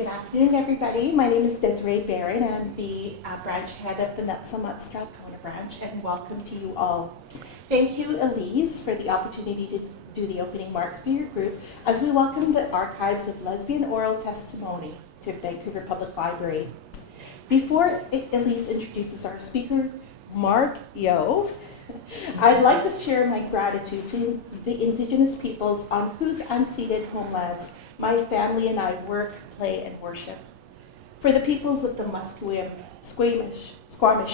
Good afternoon, everybody. My name is Desiree Barron, and I'm the branch head of the Netzelmut Strathcona branch, and welcome to you all. Thank you, Elise, for the opportunity to do the opening remarks for your group as we welcome the archives of lesbian oral testimony to Vancouver Public Library. Before Elise introduces our speaker, Marg Yeo, I'd like to share my gratitude to the Indigenous peoples on whose unceded homelands my family and I work, play, and worship. For the peoples of the Musqueam, Squamish,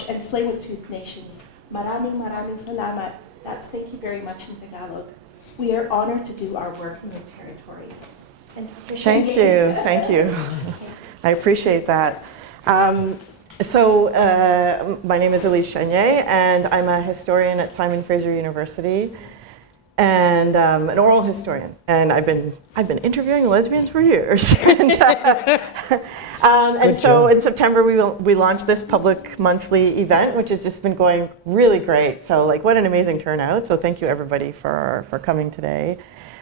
and Tsleil-Waututh nations, maraming salamat. That's thank you very much in Tagalog. We are honored to do our work in your territories. And Thank you. I appreciate that. My name is Elise Chenier, and I'm a historian at Simon Fraser University, and an oral historian. And I've been interviewing lesbians for years. And so in September we launched this public monthly event, which has just been going really great. So what an amazing turnout. So thank you everybody for coming today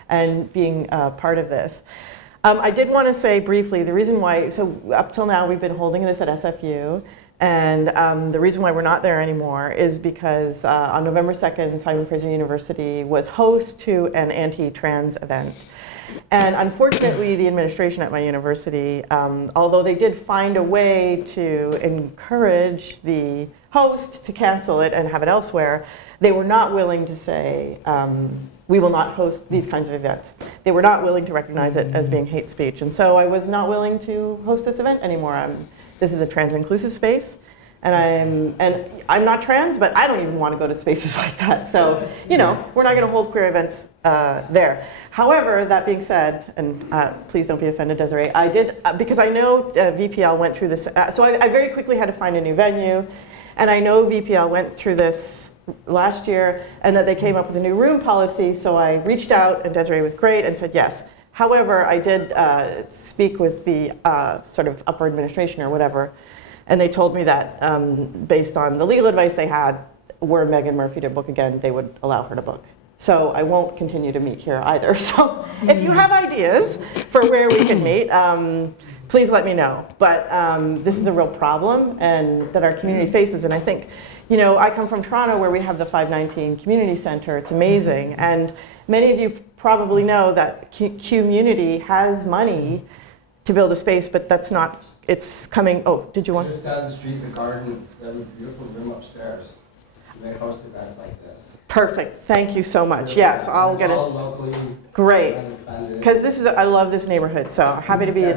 and being part of this. I did want to say briefly the reason why, so up till now we've been holding this at SFU, and the reason why we're not there anymore is because on November 2nd, Simon Fraser University was host to an anti-trans event. And unfortunately, the administration at my university, although they did find a way to encourage the host to cancel it and have it elsewhere, they were not willing to say, we will not host these kinds of events. They were not willing to recognize it as being hate speech. And so I was not willing to host this event anymore. This is a trans-inclusive space, and I'm not trans, but I don't even want to go to spaces like that. So, we're not going to hold queer events there. However, that being said, and please don't be offended, Desiree, I did, because I know VPL went through this, so I very quickly had to find a new venue, and I know VPL went through this last year, and that they came up with a new room policy, so I reached out, and Desiree was great, and said yes. However, I did speak with the sort of upper administration or whatever, and they told me that based on the legal advice they had, were Megan Murphy to book again, they would allow her to book. So I won't continue to meet here either. So if you have ideas for where we can meet, please let me know. But this is a real problem and that our community faces, and I think, I come from Toronto where we have the 519 Community Center. It's amazing. And many of you probably know that Community has money to build a space, but that's not, it's coming, oh, did you want? Just down the street, the garden, they have a beautiful room upstairs. And they host events like this. Perfect, thank you so much. Yes, I'll get it. Great, because I love this neighborhood, so happy to be.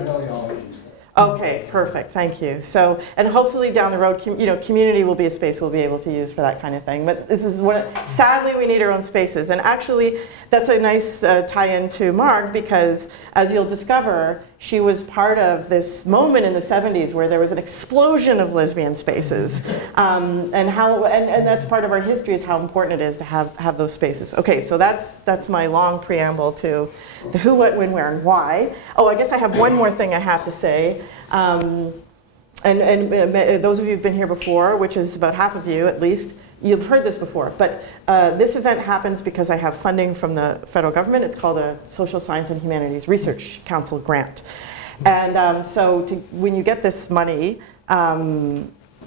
Okay, perfect, thank you. So, and hopefully down the road, community will be a space we'll be able to use for that kind of thing. But this is sadly, we need our own spaces. And actually, that's a nice tie-in to Marg, because as you'll discover, she was part of this moment in the 70s where there was an explosion of lesbian spaces. And that's part of our history, is how important it is to have those spaces. Okay, so that's my long preamble to the who, what, when, where, and why. Oh, I guess I have one more thing I have to say. And those of you who've been here before, which is about half of you at least, you've heard this before, but this event happens because I have funding from the federal government. It's called a Social Science and Humanities Research Council grant. And so when you get this money,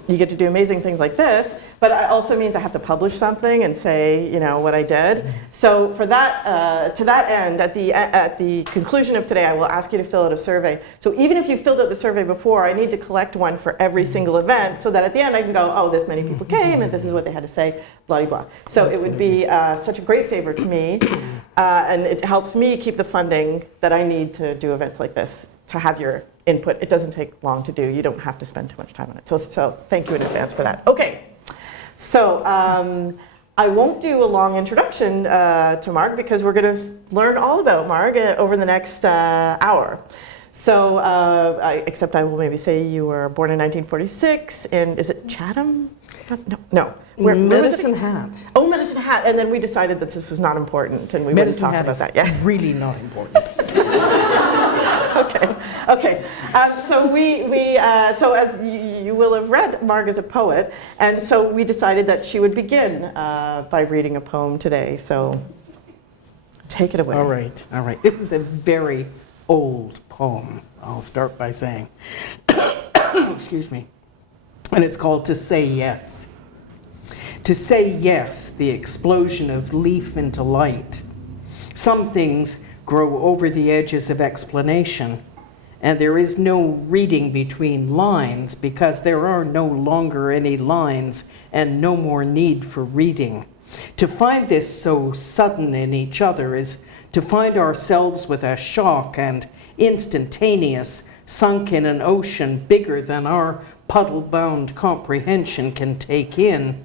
you get to do amazing things like this, but it also means I have to publish something and say, what I did. So for that, to that end, at the conclusion of today, I will ask you to fill out a survey. So even if you filled out the survey before, I need to collect one for every single event, so that at the end I can go, oh, this many people came, and this is what they had to say, blah, blah, blah. So it would be such a great favor to me, and it helps me keep the funding that I need to do events like this, to have your input. It doesn't take long to do. You don't have to spend too much time on it. So thank you in advance for that. Okay, so I won't do a long introduction to Marg, because we're going to learn all about Marg over the next hour. So, except I will maybe say you were born in 1946 in, is it Chatham? No. Medicine Hat. Oh, Medicine Hat. And then we decided that this was not important, and we wouldn't talk about that. Yeah, really not important. Okay. So as you will have read, Marg is a poet, and so we decided that she would begin by reading a poem today. So take it away. All right. This is a very old poem, I'll start by saying. Excuse me. And it's called To Say Yes. To say yes, the explosion of leaf into light. Some things grow over the edges of explanation, and there is no reading between lines because there are no longer any lines and no more need for reading. To find this so sudden in each other is to find ourselves with a shock and instantaneous, sunk in an ocean bigger than our puddle-bound comprehension can take in,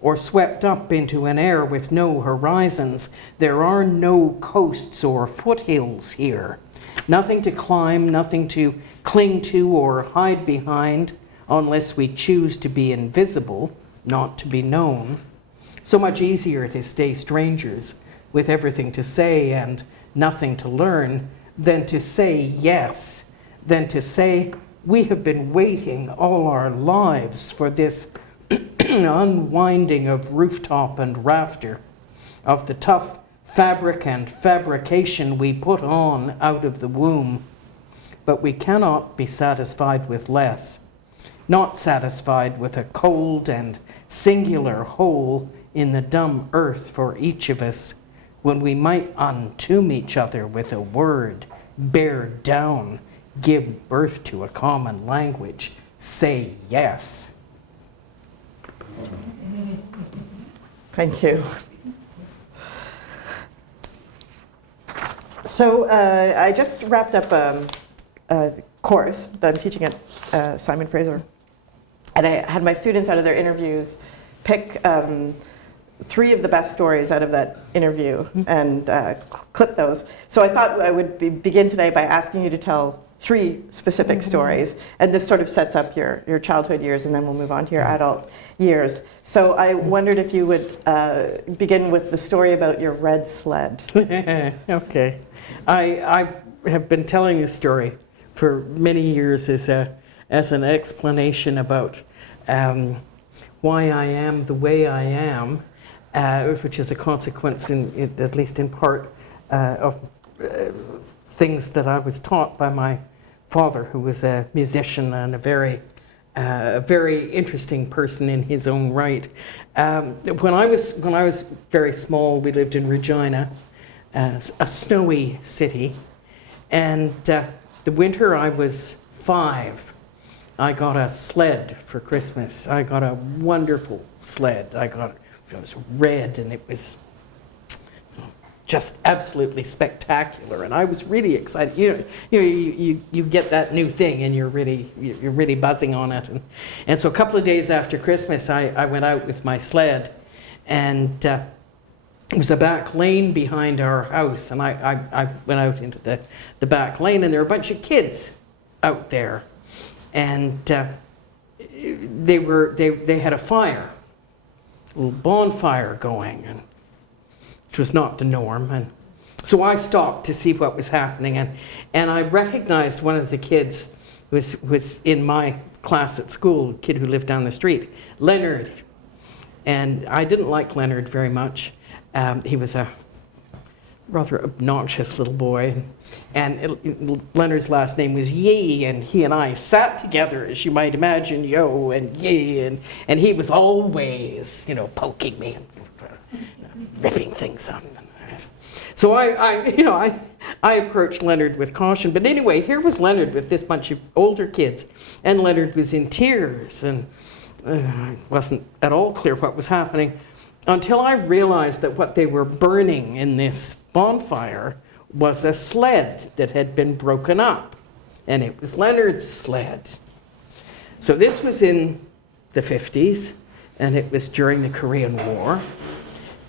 or swept up into an air with no horizons. There are no coasts or foothills here. Nothing to climb, nothing to cling to or hide behind, unless we choose to be invisible, not to be known. So much easier to stay strangers with everything to say and nothing to learn than to say yes, than to say we have been waiting all our lives for this unwinding of rooftop and rafter, of the tough fabric and fabrication we put on out of the womb. But we cannot be satisfied with less, not satisfied with a cold and singular hole in the dumb earth for each of us, when we might untomb each other with a word, bear down, give birth to a common language, say yes. Thank you. So I just wrapped up a course that I'm teaching at Simon Fraser. And I had my students out of their interviews pick 3 of the best stories out of that interview and clip those. So I thought I would begin today by asking you to tell 3 specific stories, and this sort of sets up your childhood years, and then we'll move on to your adult years. So I wondered if you would begin with the story about your red sled. Okay. I have been telling this story for many years as an explanation about why I am the way I am, which is a consequence, at least in part, of things that I was taught by my father, who was a musician and a very interesting person in his own right. When I was very small, we lived in Regina, a snowy city, and the winter I was 5. I got a sled for Christmas. I got a wonderful sled. It was red, and it was just absolutely spectacular, and I was really excited. You get that new thing, and you're really buzzing on it. And so a couple of days after Christmas, I went out with my sled, and it was a back lane behind our house, and I went out into the back lane, and there were a bunch of kids out there, and they had a fire, a little bonfire going, and which was not the norm. And so I stopped to see what was happening, and I recognized one of the kids who was in my class at school, a kid who lived down the street, Leonard. And I didn't like Leonard very much. He was a rather obnoxious little boy. And Leonard's last name was Yee, and he and I sat together, as you might imagine, Yo and Yee, and he was always, poking me and ripping things up. So I approached Leonard with caution. But anyway, here was Leonard with this bunch of older kids, and Leonard was in tears, and I wasn't at all clear what was happening until I realized that what they were burning in this bonfire was a sled that had been broken up, and it was Leonard's sled. So this was in the 50s, and it was during the Korean War.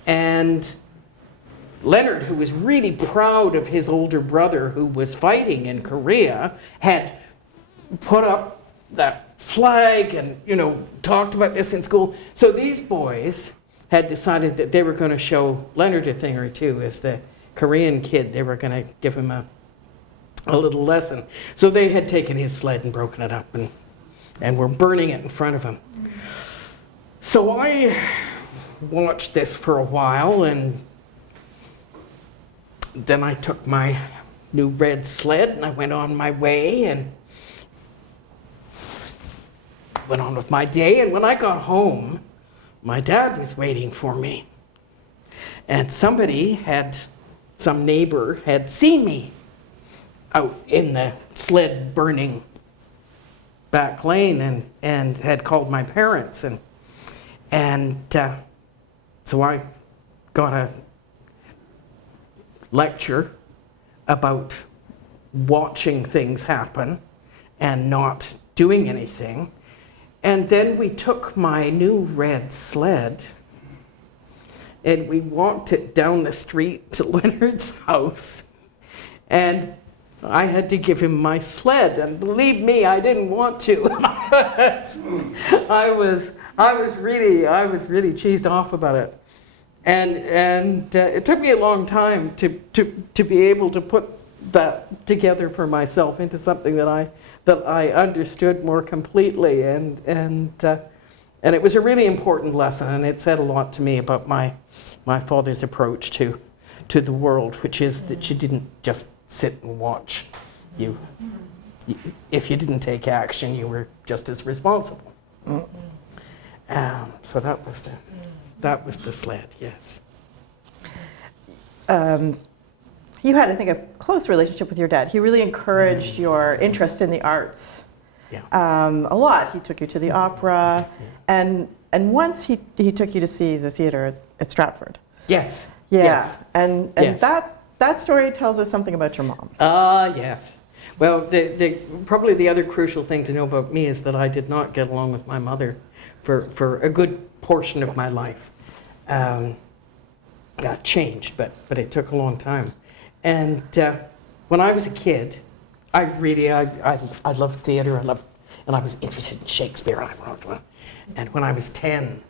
And Leonard, who was really proud of his older brother who was fighting in Korea, had put up that flag and, talked about this in school. So these boys had decided that they were going to show Leonard a thing or two as the Korean kid. They were going to give him a little lesson. So they had taken his sled and broken it up and were burning it in front of him. So I watched this for a while, and then I took my new red sled, and I went on my way and went on with my day. And when I got home, my dad was waiting for me. And some neighbor had seen me out in the sled burning back lane and had called my parents. And so I got a lecture about watching things happen and not doing anything. And then we took my new red sled and we walked it down the street to Leonard's house. And I had to give him my sled, and believe me, I didn't want to. I was really cheesed off about it. And it took me a long time to be able to put that together for myself into something that I understood more completely, and it was a really important lesson, and it said a lot to me about my father's approach to the world, which is that you didn't just sit and watch. If you didn't take action, you were just as responsible. So that was the sled, yes. You had, I think, a close relationship with your dad. He really encouraged your interest in the arts. Yeah. A lot. He took you to the opera, and once he took you to see the theater at Stratford. Yes. Yeah. Yes. And Yes. that story tells us something about your mom. Yes. Well, probably the other crucial thing to know about me is that I did not get along with my mother for a good portion of my life. That changed, but it took a long time. And when I was a kid, I loved theater. And I was interested in Shakespeare. And when I was 10,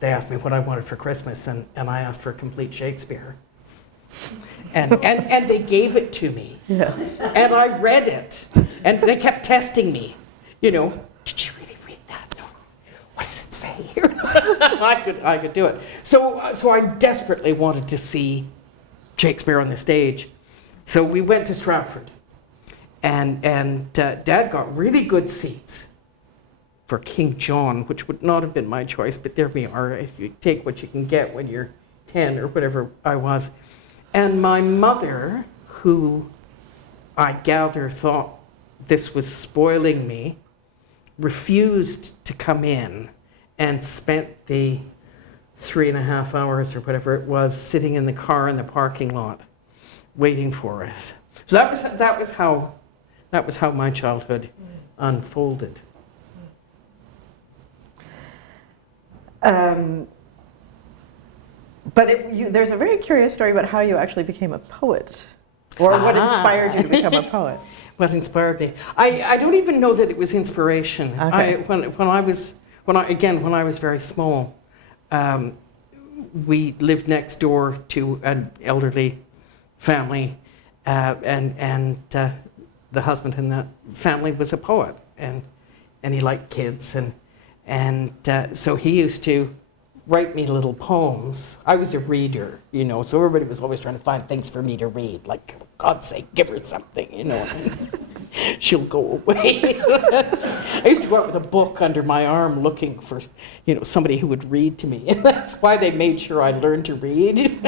they asked me what I wanted for Christmas, and I asked for a complete Shakespeare. And they gave it to me. Yeah. And I read it. And they kept testing me. Did you really read that? No. What does it say here? I could do it. So I desperately wanted to see Shakespeare on the stage. So we went to Stratford. And Dad got really good seats for King John, which would not have been my choice, but there we are. If you take what you can get when you're 10 or whatever I was. And my mother, who I gather thought this was spoiling me, refused to come in and spent the 3.5 hours or whatever it was sitting in the car in the parking lot waiting for us. So that was how my childhood unfolded. But there's a very curious story about how you actually became a poet, or what inspired you to become a poet. What inspired me? I don't even know that it was inspiration. Okay. When I was very small, we lived next door to an elderly family, and the husband in that family was a poet, and he liked kids, and so he used to write me little poems. I was a reader, so everybody was always trying to find things for me to read, like, for God's sake, give her something, she'll go away. I used to go out with a book under my arm looking for, somebody who would read to me. And that's why they made sure I learned to read.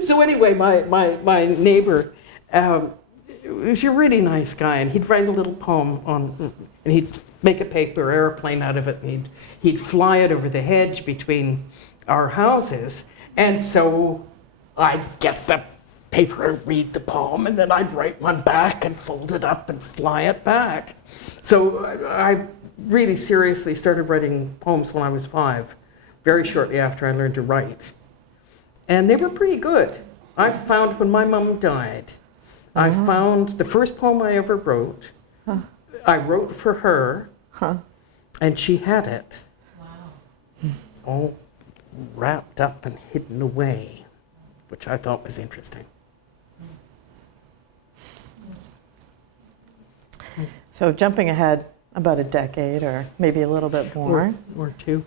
So anyway, my neighbor was a really nice guy, and he'd write a little poem and he'd make a paper airplane out of it, and he'd fly it over the hedge between our houses. And so I'd get the paper and read the poem, and then I'd write one back and fold it up and fly it back. So I really seriously started writing poems when I was 5, very shortly after I learned to write. And they were pretty good. I found when my mom died, I found the first poem I ever wrote. I wrote for her, and she had it. Wow. All wrapped up and hidden away, which I thought was interesting. So jumping ahead about a decade, or maybe a little bit more. Or two.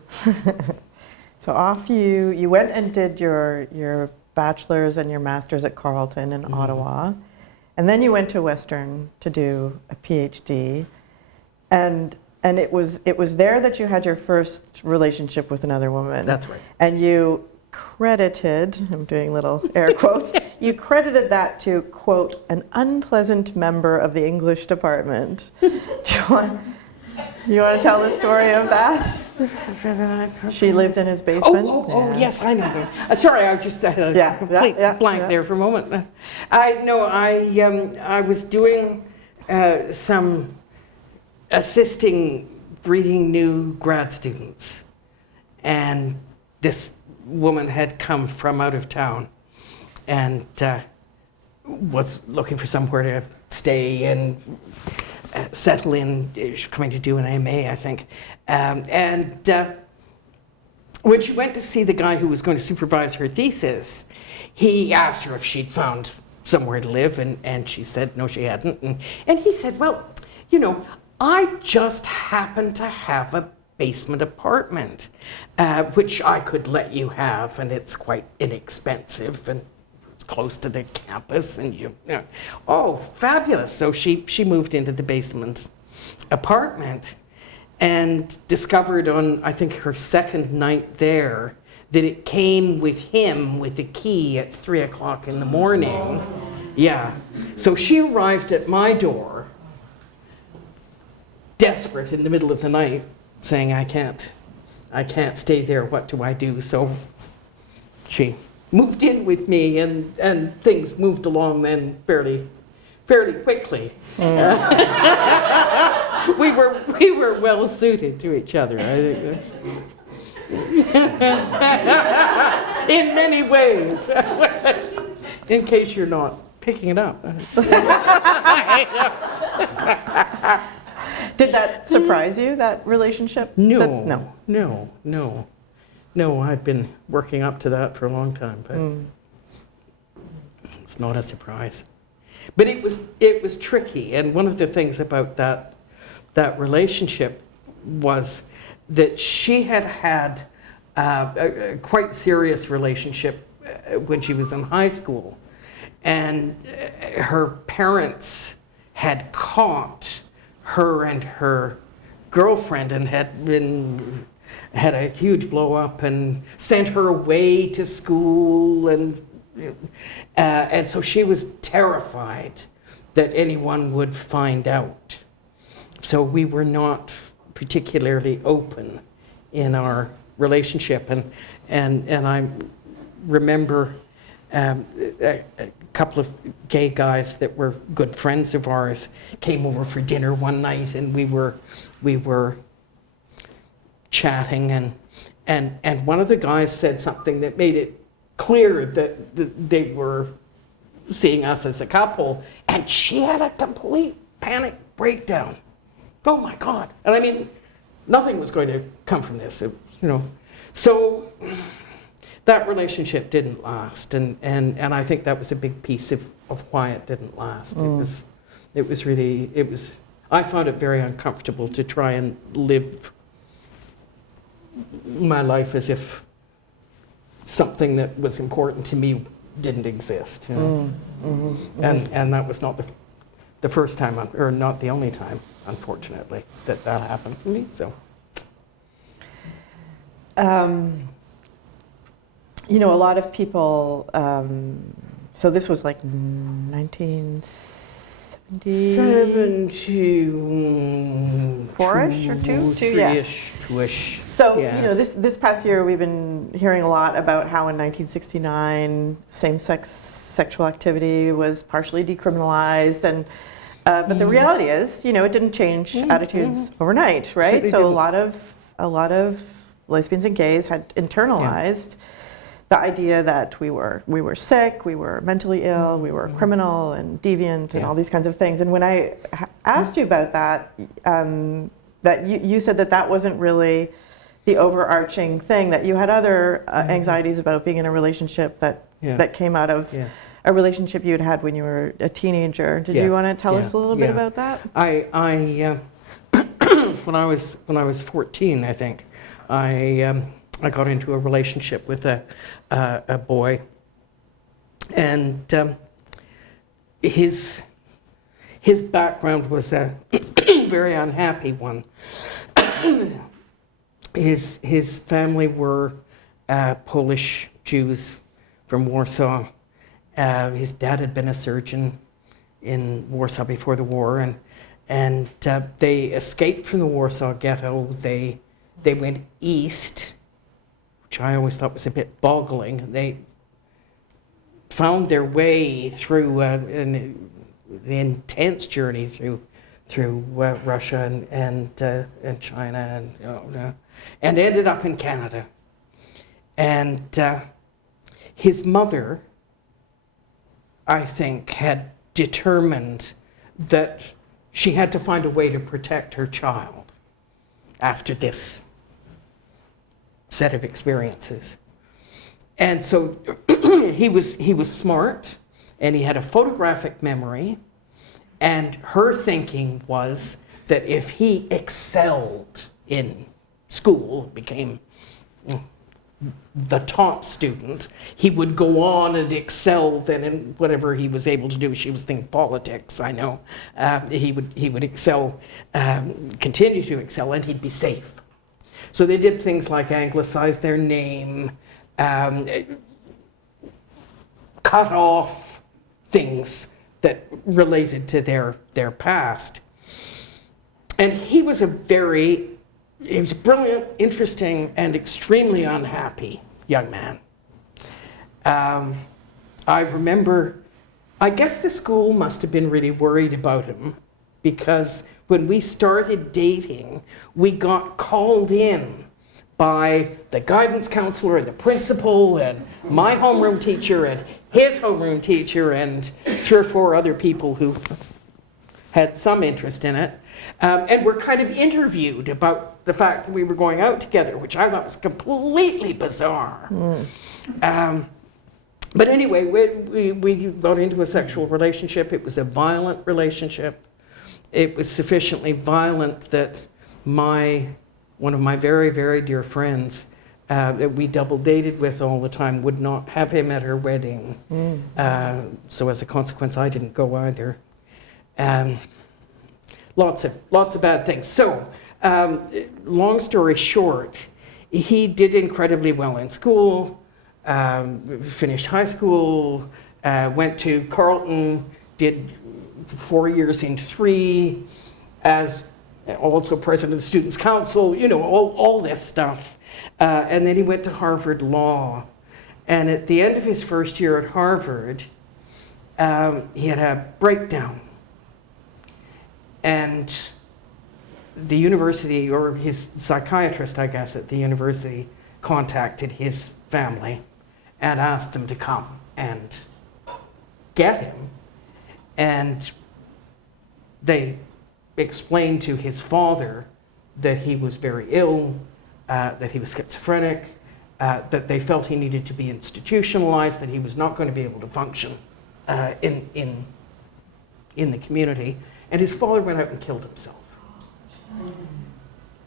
So off you went and did your bachelor's and your master's at Carleton in Ottawa. And then you went to Western to do a PhD. And it was there that you had your first relationship with another woman. That's right. And you credited, I'm doing little air quotes, you credited that to, quote, an unpleasant member of the English department. Do you want to tell the story of that? She lived in his basement. Oh, yes, I know them. Sorry, I just had a complete blank there for a moment. I was doing some assisting breeding new grad students, and this woman had come from out of town and was looking for somewhere to stay and settle in. She's coming to do an MA, I think. And when she went to see the guy who was going to supervise her thesis, he asked her if she'd found somewhere to live, and she said no, she hadn't. And he said, well, you know, I just happen to have a basement apartment, which I could let you have, and it's quite inexpensive, and it's close to the campus, and you know, oh, fabulous. So she moved into the basement apartment and discovered on, I think, her second night there, that it came with him with a key at 3 o'clock in the morning. Yeah. So she arrived at my door, desperate in the middle of the night, saying, I can't stay there, what do I do? So she moved in with me, and things moved along then fairly quickly. We were well suited to each other, I think that's in many ways. In case you're not picking it up. Did that surprise you, that relationship? No. I've been working up to that for a long time, but it's not a surprise. But it was tricky, and one of the things about that relationship was that she had a quite serious relationship when she was in high school, and her parents had caught her and her girlfriend and had a huge blow up and sent her away to school, and so she was terrified that anyone would find out. So we were not particularly open in our relationship, and I remember a couple of gay guys that were good friends of ours came over for dinner one night, and we were chatting, and one of the guys said something that made it clear that they were seeing us as a couple, and she had a complete panic breakdown. Oh my God. And I mean, nothing was going to come from this, you know. So that relationship didn't last, and I think that was a big piece of why it didn't last. It was really, I found it very uncomfortable to try and live my life as if something that was important to me didn't exist, you know. And that was not the first time, or not the only time, unfortunately, that happened to me. So, you know, a lot of people. So this was like 1974-ish or two, yeah. Two-ish. So, you know, this past year we've been hearing a lot about how in 1969 same-sex sexual activity was partially decriminalized, and but the reality is, you know, it didn't change attitudes overnight, right? Sure, so a lot of lesbians and gays had internalized the idea that we were sick, we were mentally ill, we were criminal and deviant and all these kinds of things. And when I asked you about that, that you said that wasn't really the overarching thing, that you had other anxieties about being in a relationship that came out of a relationship you had when you were a teenager. Did you want to tell us a little bit about that? I when I was 14, I think, I got into a relationship with a boy, and his his background was a very unhappy one. His family were Polish Jews from Warsaw. His dad had been a surgeon in Warsaw before the war, and they escaped from the Warsaw Ghetto. They went east, which I always thought was a bit boggling. They found their way through an intense journey through Russia and China and ended up in Canada. And his mother, I think, had determined that she had to find a way to protect her child after this set of experiences. And so he was smart, and he had a photographic memory, and her thinking was that if he excelled in school, became the top student, he would go on and excel then in whatever he was able to do. She was thinking politics, I know. He would excel, continue to excel, and he'd be safe. So they did things like anglicize their name, cut off things that related to their past. And he was a brilliant, interesting, and extremely unhappy young man. I remember, I guess the school must have been really worried about him, because when we started dating, we got called in by the guidance counselor and the principal and my homeroom teacher and his homeroom teacher and 3 or 4 other people who had some interest in it. And were kind of interviewed about the fact that we were going out together, which I thought was completely bizarre. But anyway, we got into a sexual relationship. It was a violent relationship. It was sufficiently violent that one of my very, very dear friends that we double dated with all the time would not have him at her wedding. So as a consequence, I didn't go either. Lots of bad things. So, long story short, he did incredibly well in school, finished high school, went to Carleton, did 4 years in 3, as also president of the Students' Council, all this stuff. And then he went to Harvard Law. And at the end of his first year at Harvard, he had a breakdown. And the university, or his psychiatrist, I guess, at the university, contacted his family and asked them to come and get him. And they explained to his father that he was very ill, that he was schizophrenic, that they felt he needed to be institutionalized, that he was not going to be able to function in the community. And his father went out and killed himself.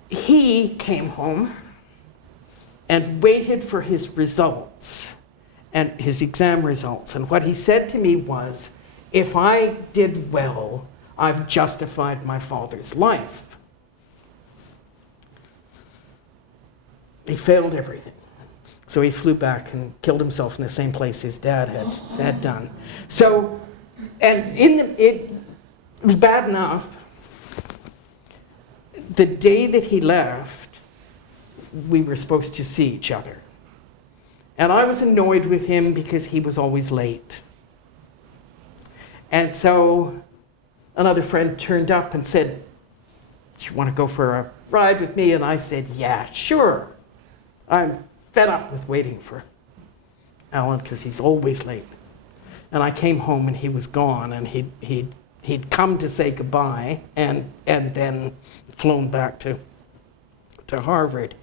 He came home and waited for his results, and his exam results. And what he said to me was, if I did well, I've justified my father's life. He failed everything. So he flew back and killed himself in the same place his dad had done. So, and it was bad enough. The day that he left, we were supposed to see each other. And I was annoyed with him because he was always late. And so another friend turned up and said, "Do you want to go for a ride with me?" And I said, "Yeah, sure. I'm fed up with waiting for Alan because he's always late." And I came home and he was gone, and he'd come to say goodbye and then flown back to Harvard.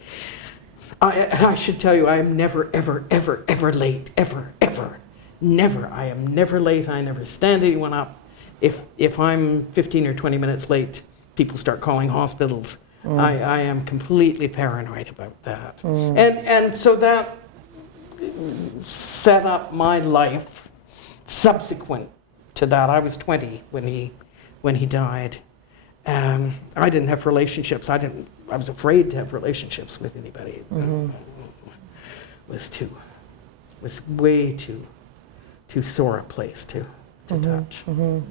I should tell you, I am never, ever, ever, ever late, ever, ever. Never. I am never late. I never stand anyone up. If I'm 15 or 20 minutes late, people start calling hospitals. I am completely paranoid about that. And so that set up my life subsequent to that. I was 20 when he when he died. I didn't have relationships. I was afraid to have relationships with anybody. It was way too sore a place to touch. Yeah.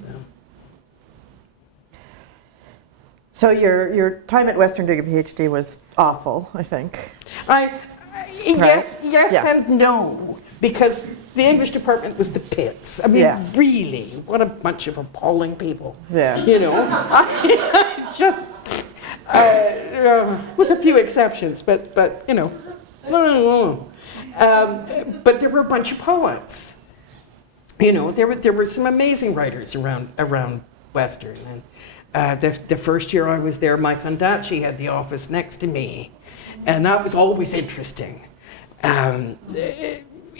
So your time at Western doing a PhD was awful, I think. Yes Yeah. and no, because the English department was the pits. I mean, Yeah. really, what a bunch of appalling people. Yeah. You know, just with a few exceptions, but you know, but there were a bunch of poets. You know, there were some amazing writers around Western. And the first year I was there, my Kondachi had the office next to me, and that was always interesting.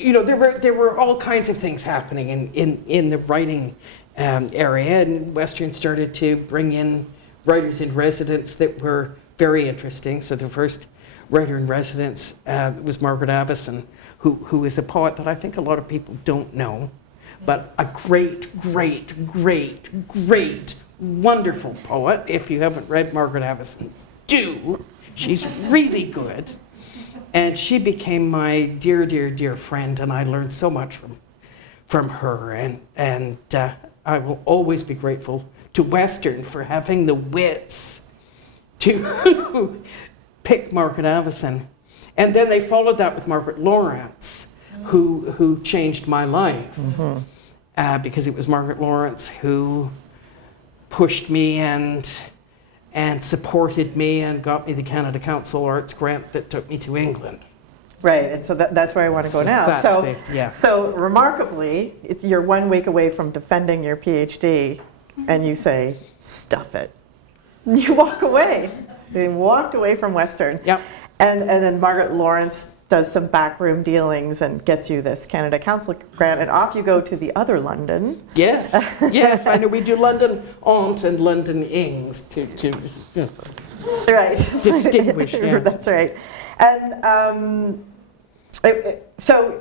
You know, there were all kinds of things happening in the writing area, and Western started to bring in writers in residence that were very interesting. So the first writer in residence was Margaret Avison, who is a poet that I think a lot of people don't know, but a great, wonderful poet. If you haven't read Margaret Avison, do. She's really good. And she became my dear friend, and I learned so much from her. And I will always be grateful to Western for having the wits to pick Margaret Avison. And then they followed that with Margaret Lawrence, who changed my life. Because it was Margaret Lawrence who pushed me and supported me and got me the Canada Council Arts grant that took me to England. Right, and so that's where I want to go now. So remarkably, you're 1 week away from defending your PhD, and you say, stuff it. You walk away. You walked away from Western. Yep. And then Margaret Lawrence does some backroom dealings and gets you this Canada Council grant, and off you go to the other London. Yes, yes, I know. We do London Aunt and London Ings to Right. distinguish. Yes. That's right. And so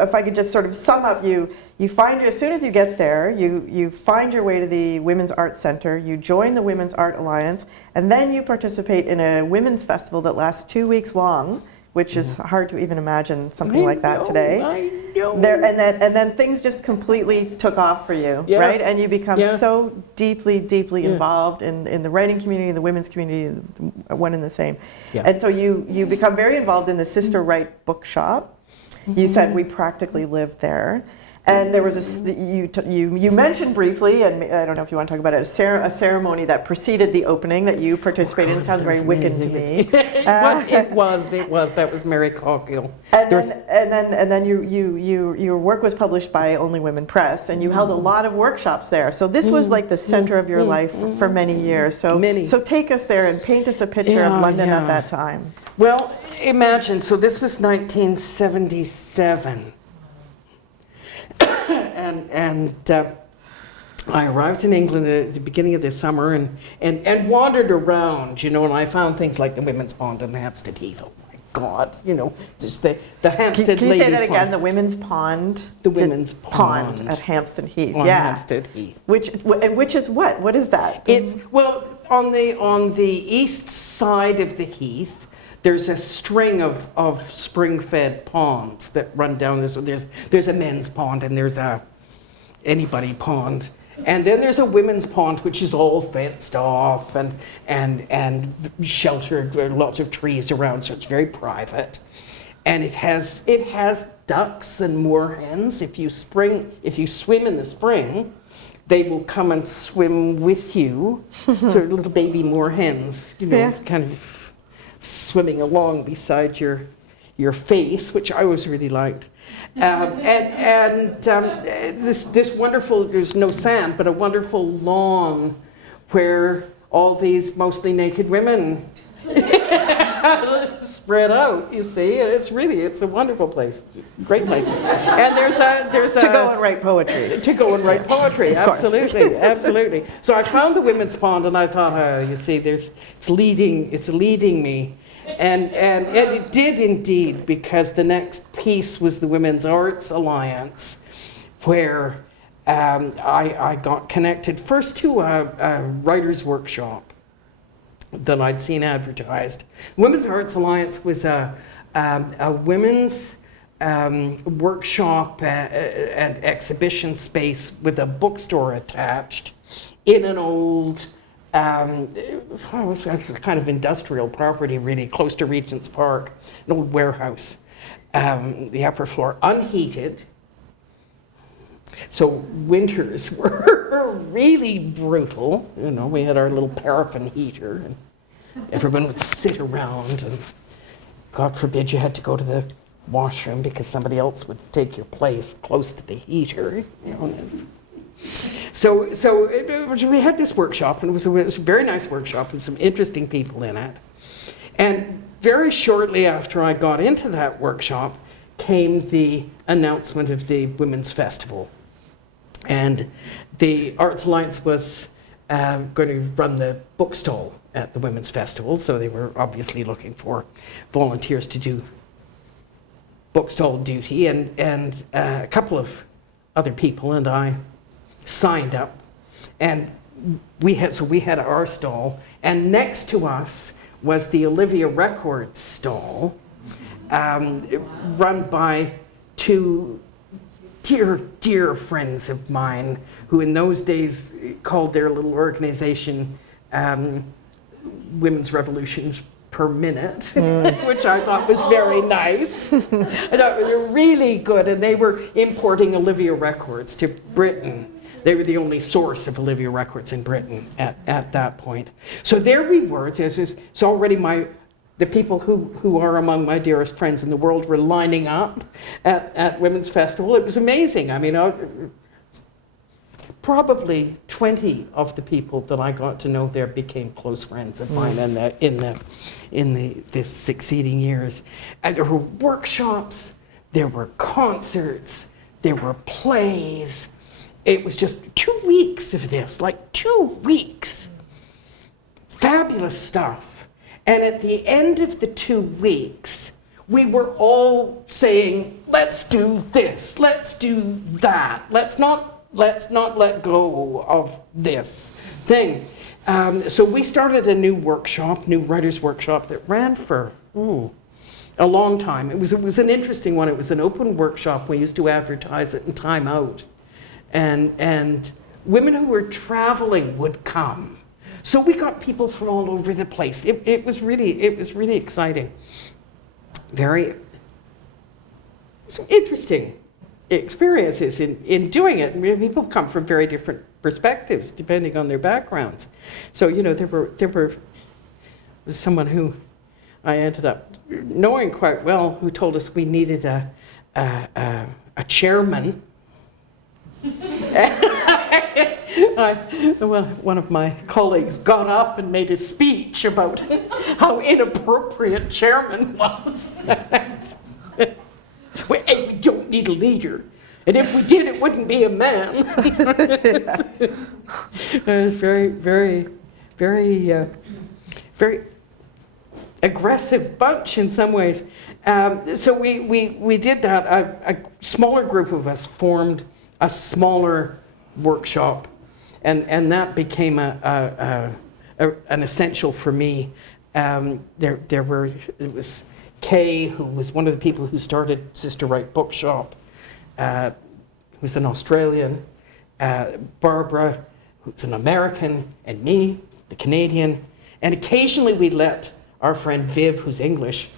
if I could just sort of sum up, you find, as soon as you get there, you find your way to the Women's Arts Center, you join the Women's Art Alliance, and then you participate in a women's festival that lasts 2 weeks long, which is hard to even imagine something like that today. I know. And then things just completely took off for you, Yeah. right? And you become Yeah. so deeply involved in the writing community, the women's community, one and the same. Yeah. And so you become very involved in the Sister Write bookshop. You said we practically lived there. And there was you mentioned briefly, and I don't know if you want to talk about it, a ceremony that preceded the opening that you participated in. It sounds very Wiccan to me. It was. That was Mary Coghill. And then your work was published by Only Women Press, and you held a lot of workshops there. So this was like the center of your life for many years. So take us there and paint us a picture of London at that time. Well, imagine. So this was 1977. And I arrived in England at the beginning of this summer and wandered around, you know, and I found things like the Women's Pond in Hampstead Heath. Oh my God, you know, just the Hampstead Can you say that Ladies' again? Pond. The Women's Pond? The Women's Pond. at Hampstead Heath. On Yeah. Hampstead Heath. Which is what? What is that? It's, well, on the east side of the heath, there's a string of spring-fed ponds that run down. There's a men's pond and there's a anybody pond. And then there's a women's pond, which is all fenced off and sheltered. There are lots of trees around, so it's very private. And it has ducks and moorhens. If you swim in the spring, they will come and swim with you. So little baby moorhens, you know, Yeah. kind of swimming along beside your face, which I always really liked. This wonderful, there's no sand, but a wonderful lawn where all these mostly naked women spread out, you see. And it's a wonderful place, great place. And there's to go and write poetry. To go and write poetry, Of course. absolutely, absolutely. So I found the women's pond, and I thought, you see, it's leading me, and it did indeed, because the next piece was the Women's Arts Alliance, where I got connected first to a writer's workshop that I'd seen advertised. Women's Arts Alliance was a women's workshop and exhibition space with a bookstore attached in an old, it was kind of industrial property, really, close to Regent's Park, an old warehouse. The upper floor, unheated. So winters were really brutal. You know, we had our little paraffin heater, and everyone would sit around, and God forbid you had to go to the washroom because somebody else would take your place close to the heater. You know, so we had this workshop, and it was a very nice workshop and some interesting people in it. And very shortly after I got into that workshop came the announcement of the Women's Festival. And the Arts Alliance was going to run the book stall at the Women's Festival, so they were obviously looking for volunteers to do book stall duty, and a couple of other people and I signed up, and we had our stall, and next to us was the Olivia Records stall, run by two dear friends of mine who in those days called their little organization Women's Revolutions Per Minute, which I thought was very nice. I thought they were really good, and they were importing Olivia Records to Britain. They were the only source of Olivia Records in Britain at that point. So there we were. It's already the people who are among my dearest friends in the world were lining up at Women's Festival. It was amazing. I mean, probably 20 of the people that I got to know there became close friends of mine in the succeeding years. And there were workshops, there were concerts, there were plays. It was just 2 weeks of this, like 2 weeks. Fabulous stuff. And at the end of the 2 weeks, we were all saying, let's do this, let's do that, let's not let go of this thing. So we started a new writer's workshop that ran for a long time. It was an interesting one. It was an open workshop. We used to advertise it in Time Out. And women who were traveling would come. So we got people from all over the place. It was really exciting. Some interesting experiences in doing it. People come from very different perspectives depending on their backgrounds. So, you know, there was someone who I ended up knowing quite well who told us we needed a chairman. One of my colleagues got up and made a speech about how inappropriate chairman was. We don't need a leader. And if we did, it wouldn't be a man. Very aggressive bunch in some ways. So we did that. A smaller group of us formed a smaller workshop, and that became an essential for me. It was Kay, who was one of the people who started Sister Right Bookshop, who's an Australian, Barbara, who's an American, and me, the Canadian, and occasionally we let our friend Viv, who's English,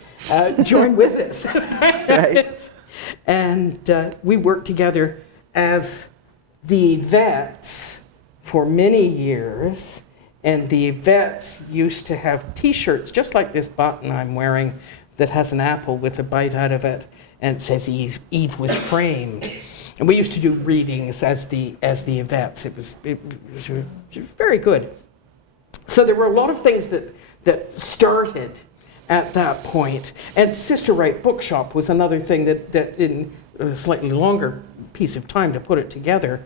join with us. Right. And we worked together as the vets for many years, and the vets used to have t-shirts just like this button I'm wearing that has an apple with a bite out of it, and it says Eve was framed. And we used to do readings as the vets. It was very good. So there were a lot of things that started at that point. And Sister Right Bookshop was another thing that in a slightly longer piece of time to put it together,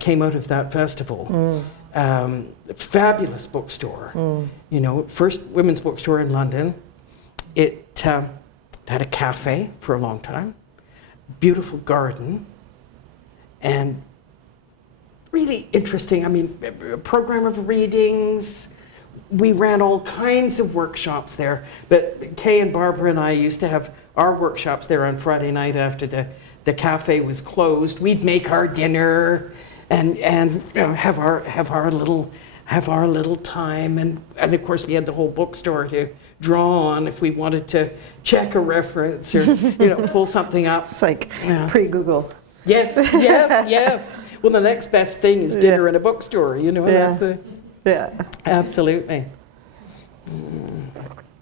came out of that festival. Fabulous bookstore. You know, first women's bookstore in London. It had a cafe for a long time, beautiful garden, and really interesting. I mean, a program of readings. We ran all kinds of workshops there. But Kay and Barbara and I used to have our workshops there on Friday night after the cafe was closed. We'd make our dinner and have our little time, and of course we had the whole bookstore to draw on if we wanted to check a reference or pull something up. It's like pre-Google. Yes. Well, the next best thing is dinner in a bookstore. Yeah. Absolutely.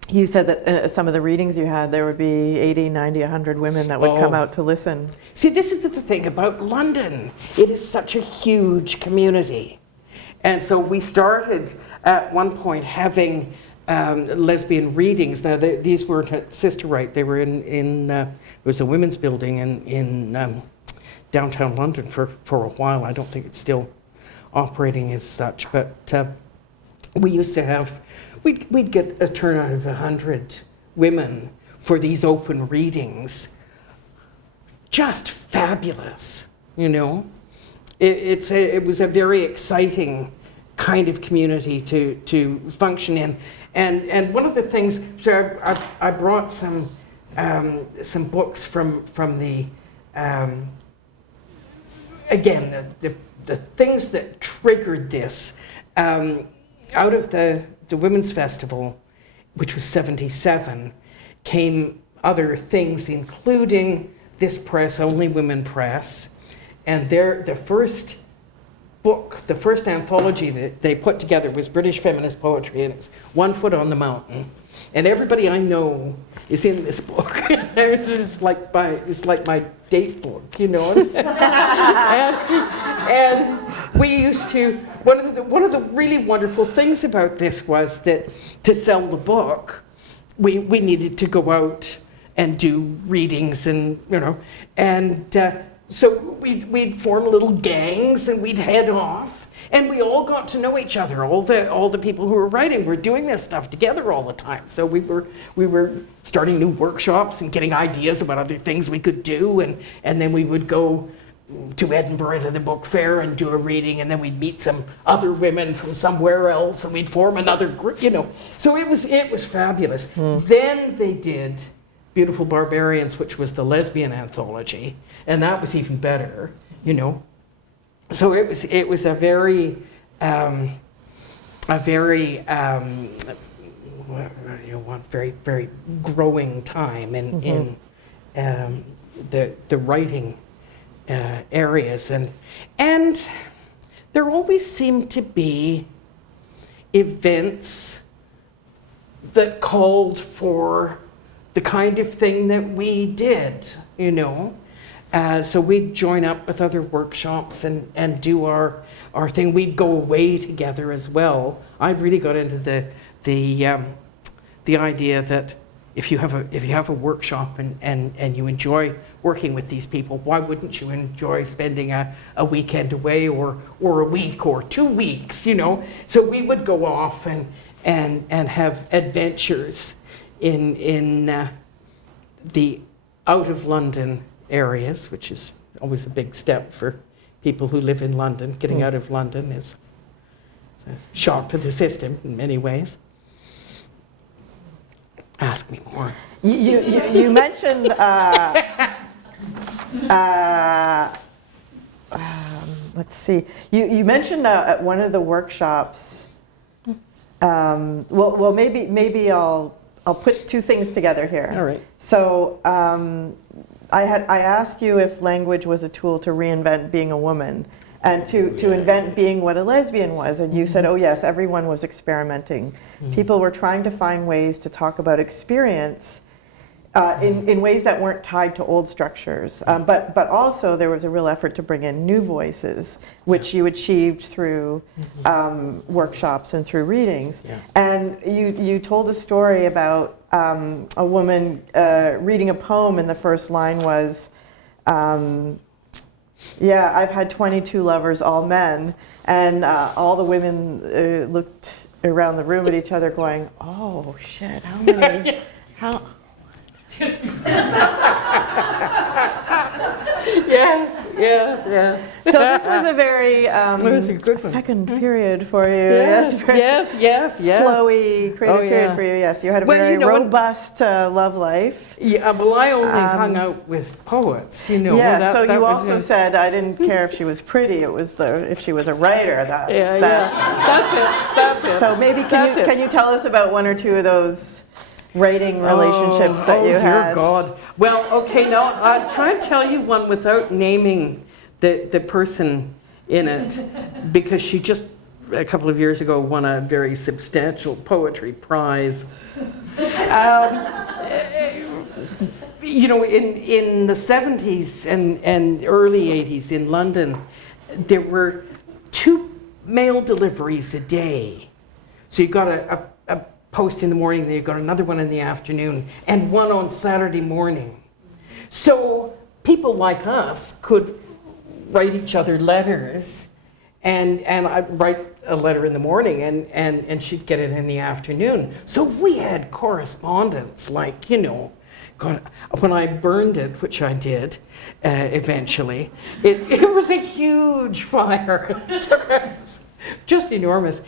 You said that some of the readings you had, there would be 80, 90, 100 women that would come out to listen. See, this is the thing about London. It is such a huge community. And so we started at one point having lesbian readings. Now, these weren't at Sister Right. They were in it was a women's building in downtown London for a while. I don't think it's still operating as such, but we used to have, we'd get a turnout of 100 women for these open readings. Just fabulous, It was a very exciting kind of community to function in. And one of the things, so I brought some books from the, again, the things that triggered this. Out of the Women's Festival, which was 77, came other things, including this press, Only Women Press, and the first book, the first anthology that they put together was British feminist poetry, and it's One Foot on the Mountain. And everybody I know is in this book. It's like my date book, and we used to. One of the really wonderful things about this was that to sell the book, we needed to go out and do readings, and so we'd form little gangs and we'd head off. And we all got to know each other. All the people who were writing were doing this stuff together all the time. So we were starting new workshops and getting ideas about other things we could do, and then we would go to Edinburgh to the book fair and do a reading, and then we'd meet some other women from somewhere else, and we'd form another group. So it was fabulous. Then they did Beautiful Barbarians, which was the lesbian anthology, and that was even better. So it was a very very growing time in the writing areas, and there always seemed to be events that called for the kind of thing that we did, So we'd join up with other workshops and do our thing. We'd go away together as well. I really got into the idea that if you have a workshop and you enjoy working with these people, why wouldn't you enjoy spending a weekend away or a week or 2 weeks, So we would go off and have adventures in the out of London areas, which is always a big step for people who live in London. Getting out of London is a shock to the system in many ways. Ask me more. You mentioned let's see. You mentioned at one of the workshops. Well, maybe I'll put two things together here. All right. So I asked you if language was a tool to reinvent being a woman and to invent being what a lesbian was, and you said, oh yes, everyone was experimenting. People were trying to find ways to talk about experience in ways that weren't tied to old structures. But also there was a real effort to bring in new voices, which you achieved through workshops and through readings. Yeah. And you told a story about a woman reading a poem, and the first line was, yeah, I've had 22 lovers, all men. And all the women looked around the room at each other going, oh shit, how many, Yes, yes. So this was a very was a good one. second period for you. Yes, very yes. flowy, creative Oh, period yeah. for you. Yes, you had a Well, very you know what- robust love life. Yeah, well, I only hung out with poets, you know. Yeah. that- So that you was also it. said I didn't care if she was pretty. It was if she was a writer. That's That's it. So maybe That's it. can you tell us about one or two of those writing relationships that you oh, dear had? God. Well, okay, now I'll try and tell you one without naming the person in it, because she just a couple of years ago won a very substantial poetry prize. You know, in the 70s and early 80s in London, there were 2 mail deliveries a day. So you got a post in the morning, then you got another one in the afternoon, and one on Saturday morning. So people like us could write each other letters, and I'd write a letter in the morning, and she'd get it in the afternoon. So we had correspondence, like, you know, God, when I burned it, which I did eventually, it was a huge fire. Just enormous.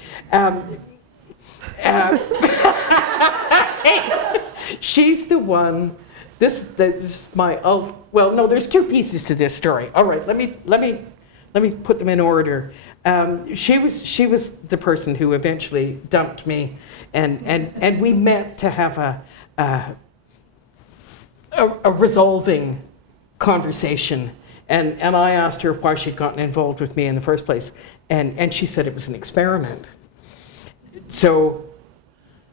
She's the one. This is my. Well, no. There's 2 pieces to this story. All right. Let me put them in order. She was the person who eventually dumped me, and we met to have a resolving conversation. And I asked her why she'd gotten involved with me in the first place, and she said it was an experiment. So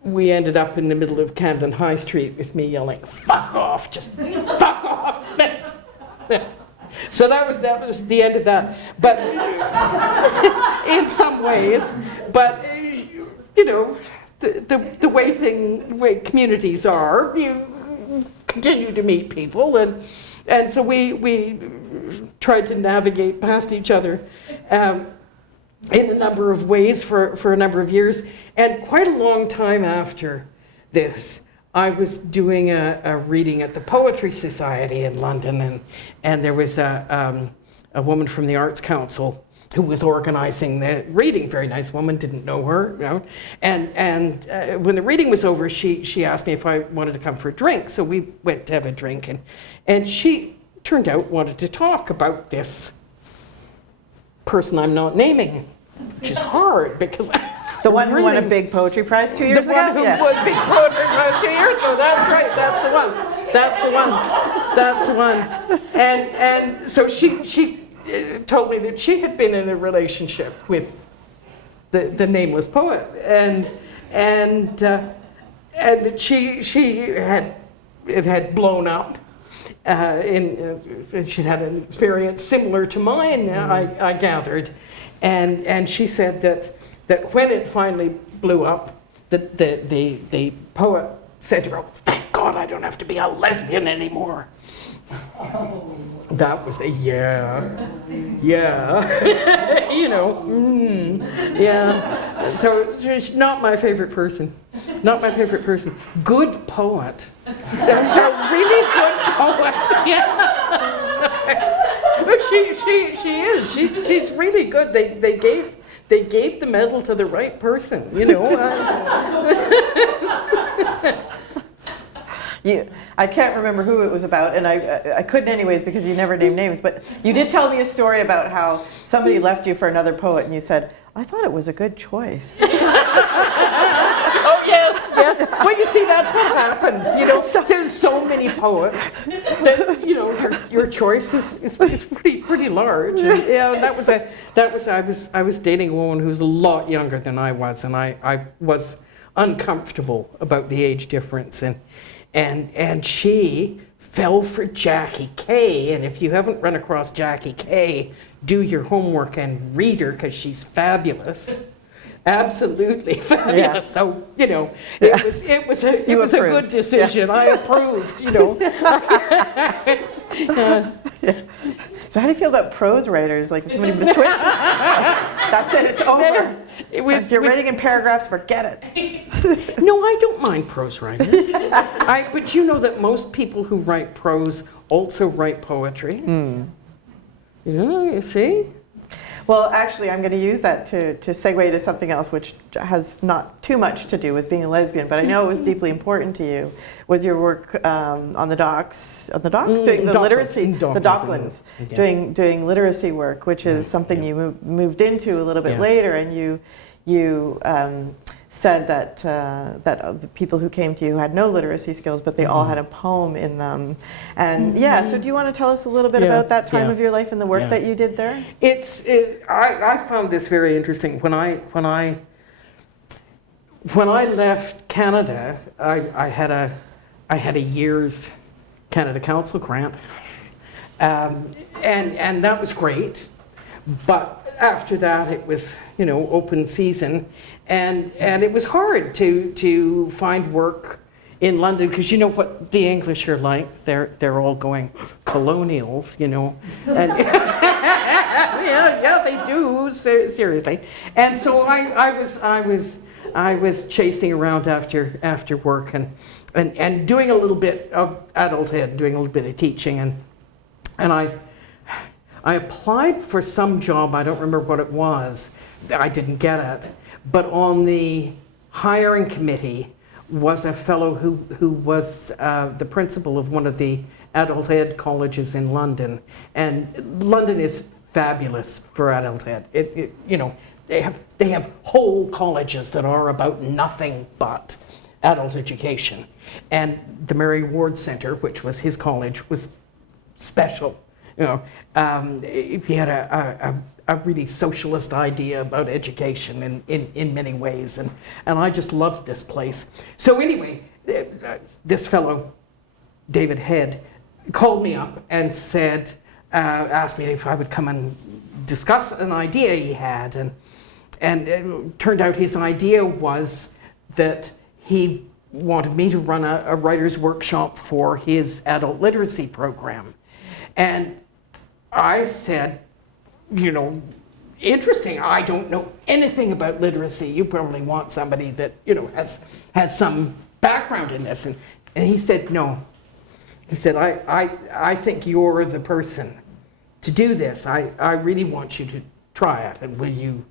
we ended up in the middle of Camden High Street with me yelling, "Fuck off, just fuck off." So that was the end of that. But in some ways, but you know, the way communities are, you continue to meet people, and so we tried to navigate past each other in a number of ways for a number of years. And quite a long time after this, I was doing a reading at the Poetry Society in London, and there was a woman from the Arts Council who was organizing the reading. Very nice woman, didn't know her, you know. And when the reading was over, she asked me if I wanted to come for a drink. So we went to have a drink, and she turned out wanted to talk about this person I'm not naming, which is hard because The one who won a big poetry prize 2 years the ago? one who won big poetry prize 2 years ago. That's right. That's the one. That's the one. That's the one. And so she told me that she had been in a relationship with the nameless poet, and that it had blown up. And she'd had an experience similar to mine, I gathered, and she said that when it finally blew up, that the poet said to her, "Thank God I don't have to be a lesbian anymore." That was yeah, you know, yeah. So she's not my favorite person. Not my favorite person. Good poet. There's a really good poet. Yeah. She is. She's really good. They gave the medal to the right person. You know. I can't remember who it was about, and I couldn't anyways because you never named names, but you did tell me a story about how somebody left you for another poet, and you said, "I thought it was a good choice." Oh, yes. Well, you see, that's what happens, you know. There's so many poets that, you know, your choice is pretty large. And, yeah, I was dating a woman who was a lot younger than I was, and I was uncomfortable about the age difference, and she fell for Jackie Kay. And if you haven't run across Jackie Kay, do your homework and read her, because she's fabulous. Absolutely fabulous. Yeah. So, you know, it was a good decision. Yeah. I approved, you know. So how do you feel about prose writers? Like if somebody switch, that's it, it's over. If you're writing in paragraphs, forget it. No, I don't mind prose writers. But you know that most people who write prose also write poetry. You see? Well, actually, I'm going to use that to segue to something else, which has not too much to do with being a lesbian, but I know it was deeply important to you. Was your work on the docks, doing the Docklands, literacy, in the Docklands, Docklands, doing literacy work, which is something you moved into a little bit later, and you said that the people who came to you had no literacy skills, but they all had a poem in them. And so do you want to tell us a little bit about that time of your life and the work that you did there? I found this very interesting. When I left Canada, I had a year's Canada Council grant, and that was great. But after that, it was open season, and it was hard to find work in London, because you know what the English are like. They're all going colonials, and yeah, they do, seriously. And so I was chasing around after work and doing a little bit of adulthood, doing a little bit of teaching, and I applied for some job. I don't remember what it was. I didn't get it. But on the hiring committee was a fellow who was the principal of one of the adult ed colleges in London. And London is fabulous for adult ed. They have whole colleges that are about nothing but adult education. And the Mary Ward Centre, which was his college, was special. He had a really socialist idea about education in many ways, and I just loved this place. So anyway, this fellow, David Head, called me up and said, asked me if I would come and discuss an idea he had, and it turned out his idea was that he wanted me to run a writer's workshop for his adult literacy program. And I said, interesting, I don't know anything about literacy. You probably want somebody that, has some background in this. And he said, no. He said, I think you're the person to do this. I really want you to try it. And will you,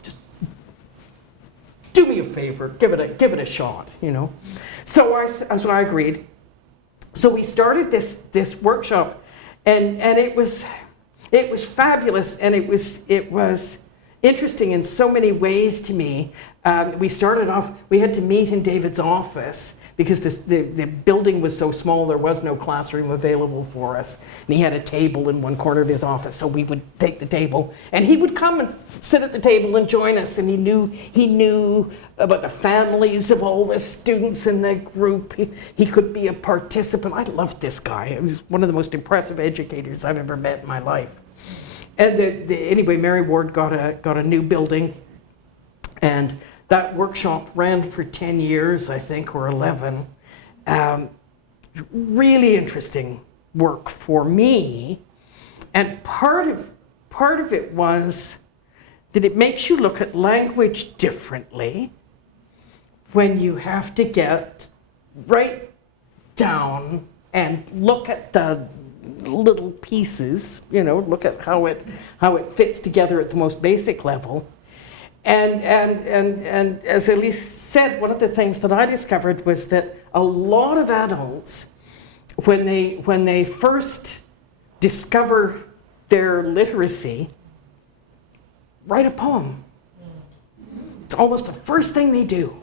just do me a favor, give it a shot, So I agreed. So we started this workshop, and it was fabulous, and it was interesting in so many ways to me. We started off, we had to meet in David's office because the building was so small, there was no classroom available for us. And he had a table in one corner of his office, so we would take the table, and he would come and sit at the table and join us, and he knew about the families of all the students in the group. He could be a participant. I loved this guy. He was one of the most impressive educators I've ever met in my life. And anyway, Mary Ward got a new building, and that workshop ran for 10 years, I think, or 11. Really interesting work for me. And part of it was that it makes you look at language differently when you have to get right down and look at the little pieces, look at how it fits together at the most basic level. And as Elise said, one of the things that I discovered was that a lot of adults, when they first discover their literacy, write a poem. It's almost the first thing they do.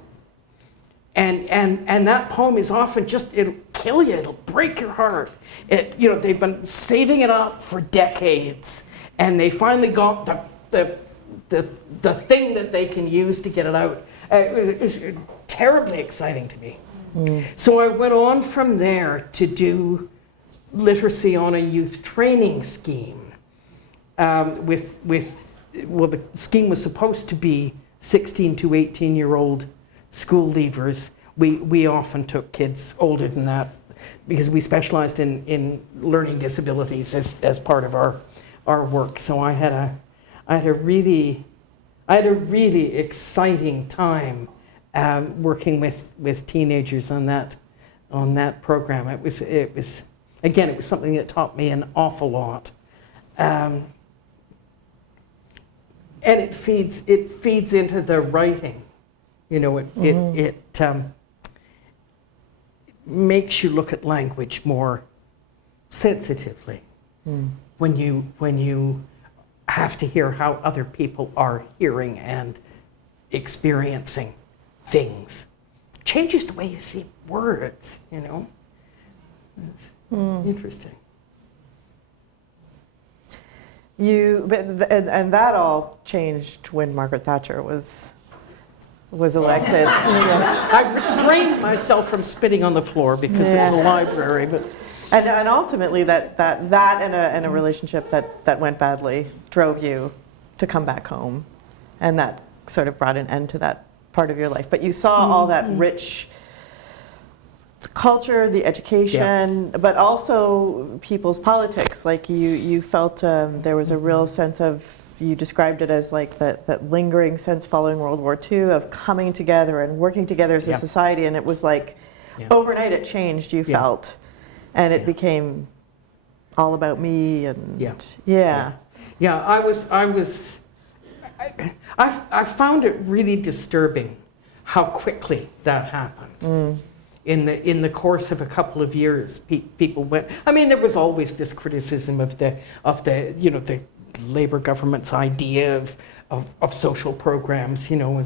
And that poem is often it'll kill you, it'll break your heart. They've been saving it up for decades, and they finally got the thing that they can use to get it out. It was terribly exciting to me. So I went on from there to do literacy on a youth training scheme. The scheme was supposed to be 16 to 18-year-old school leavers. We often took kids older than that because we specialized in learning disabilities as part of our work. So I had a really exciting time working with teenagers on that program. It Again, it was something that taught me an awful lot. And it feeds into the writing. You know, it makes you look at language more sensitively when you have to hear how other people are hearing and experiencing things. Changes the way you see words, you know. It's interesting. And that all changed when Margaret Thatcher was elected. I restrained myself from spitting on the floor because it's a library, but and ultimately that and a relationship that went badly drove you to come back home, and that sort of brought an end to that part of your life. But you saw all that rich culture, the education, but also people's politics. Like you felt there was a real sense of, you described it as like that lingering sense following World War II of coming together and working together as a society, and it was like overnight it changed, you felt, and it became all about me and I found it really disturbing how quickly that happened. In the course of a couple of years, people went. I mean, there was always this criticism of the you know, the Labour government's idea of social programs, you know,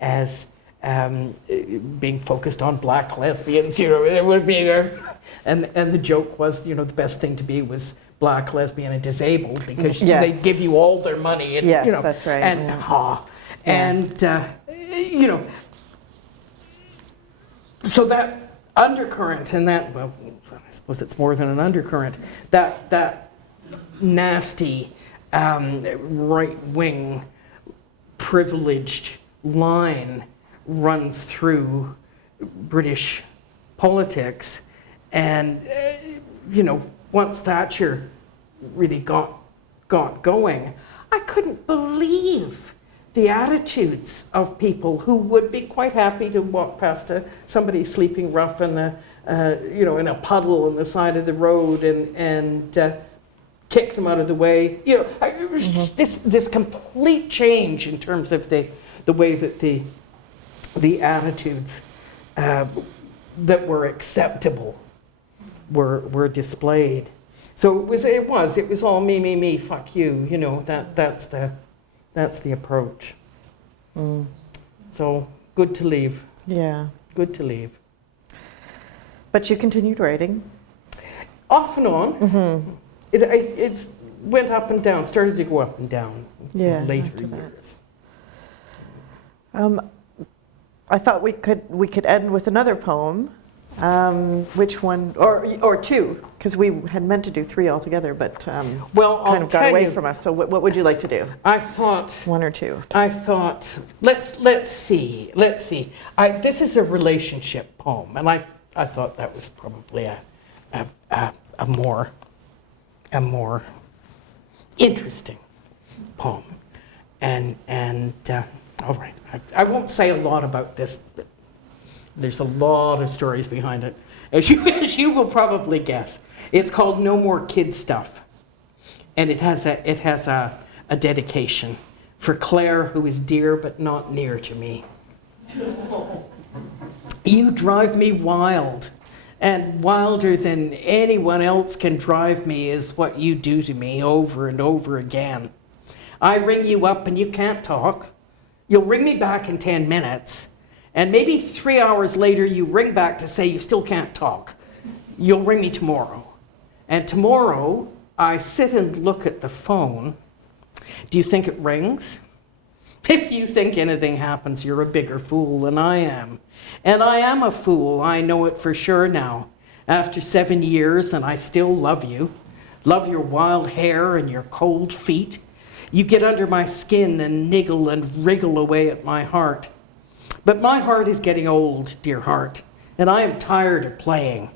as being focused on black lesbians. You know, it would be and the joke was, you know, the best thing to be was black, lesbian, and disabled because they give you all their money, and you know, that's right. And you know. So that undercurrent and that, well, I suppose it's more than an undercurrent, that nasty right-wing privileged line runs through British politics. And, you know, once Thatcher really got going, I couldn't believe the attitudes of people who would be quite happy to walk past somebody sleeping rough in you know, in a puddle on the side of the road and kick them out of the way. You know, it was just this complete change in terms of the way that the attitudes that were acceptable were displayed. So it was all me, fuck you. You know, that's the approach. So good to leave. Yeah. Good to leave. But you continued writing? Off and on. It went up and down, started to go up and down in later years. I thought we could end with another poem. Which one, or two, because we had meant to do three altogether, but well, kind of got away from us. So what would you like to do? I thought one or two. I thought let's see. This is a relationship poem, and I thought that was probably a more interesting poem, and all right. I won't say a lot about this. But there's a lot of stories behind it, as you will probably guess. It's called No More Kid Stuff, and it has a dedication for Claire, who is dear but not near to me. You drive me wild, and wilder than anyone else can drive me is what you do to me over and over again. I ring you up and you can't talk. You'll ring me back in 10 minutes. And maybe 3 hours later, you ring back to say you still can't talk. You'll ring me tomorrow. And tomorrow, I sit and look at the phone. Do you think it rings? If you think anything happens, you're a bigger fool than I am. And I am a fool. I know it for sure now. After 7 years, and I still love you. Love your wild hair and your cold feet. You get under my skin and niggle and wriggle away at my heart. But my heart is getting old, dear heart, and I am tired of playing.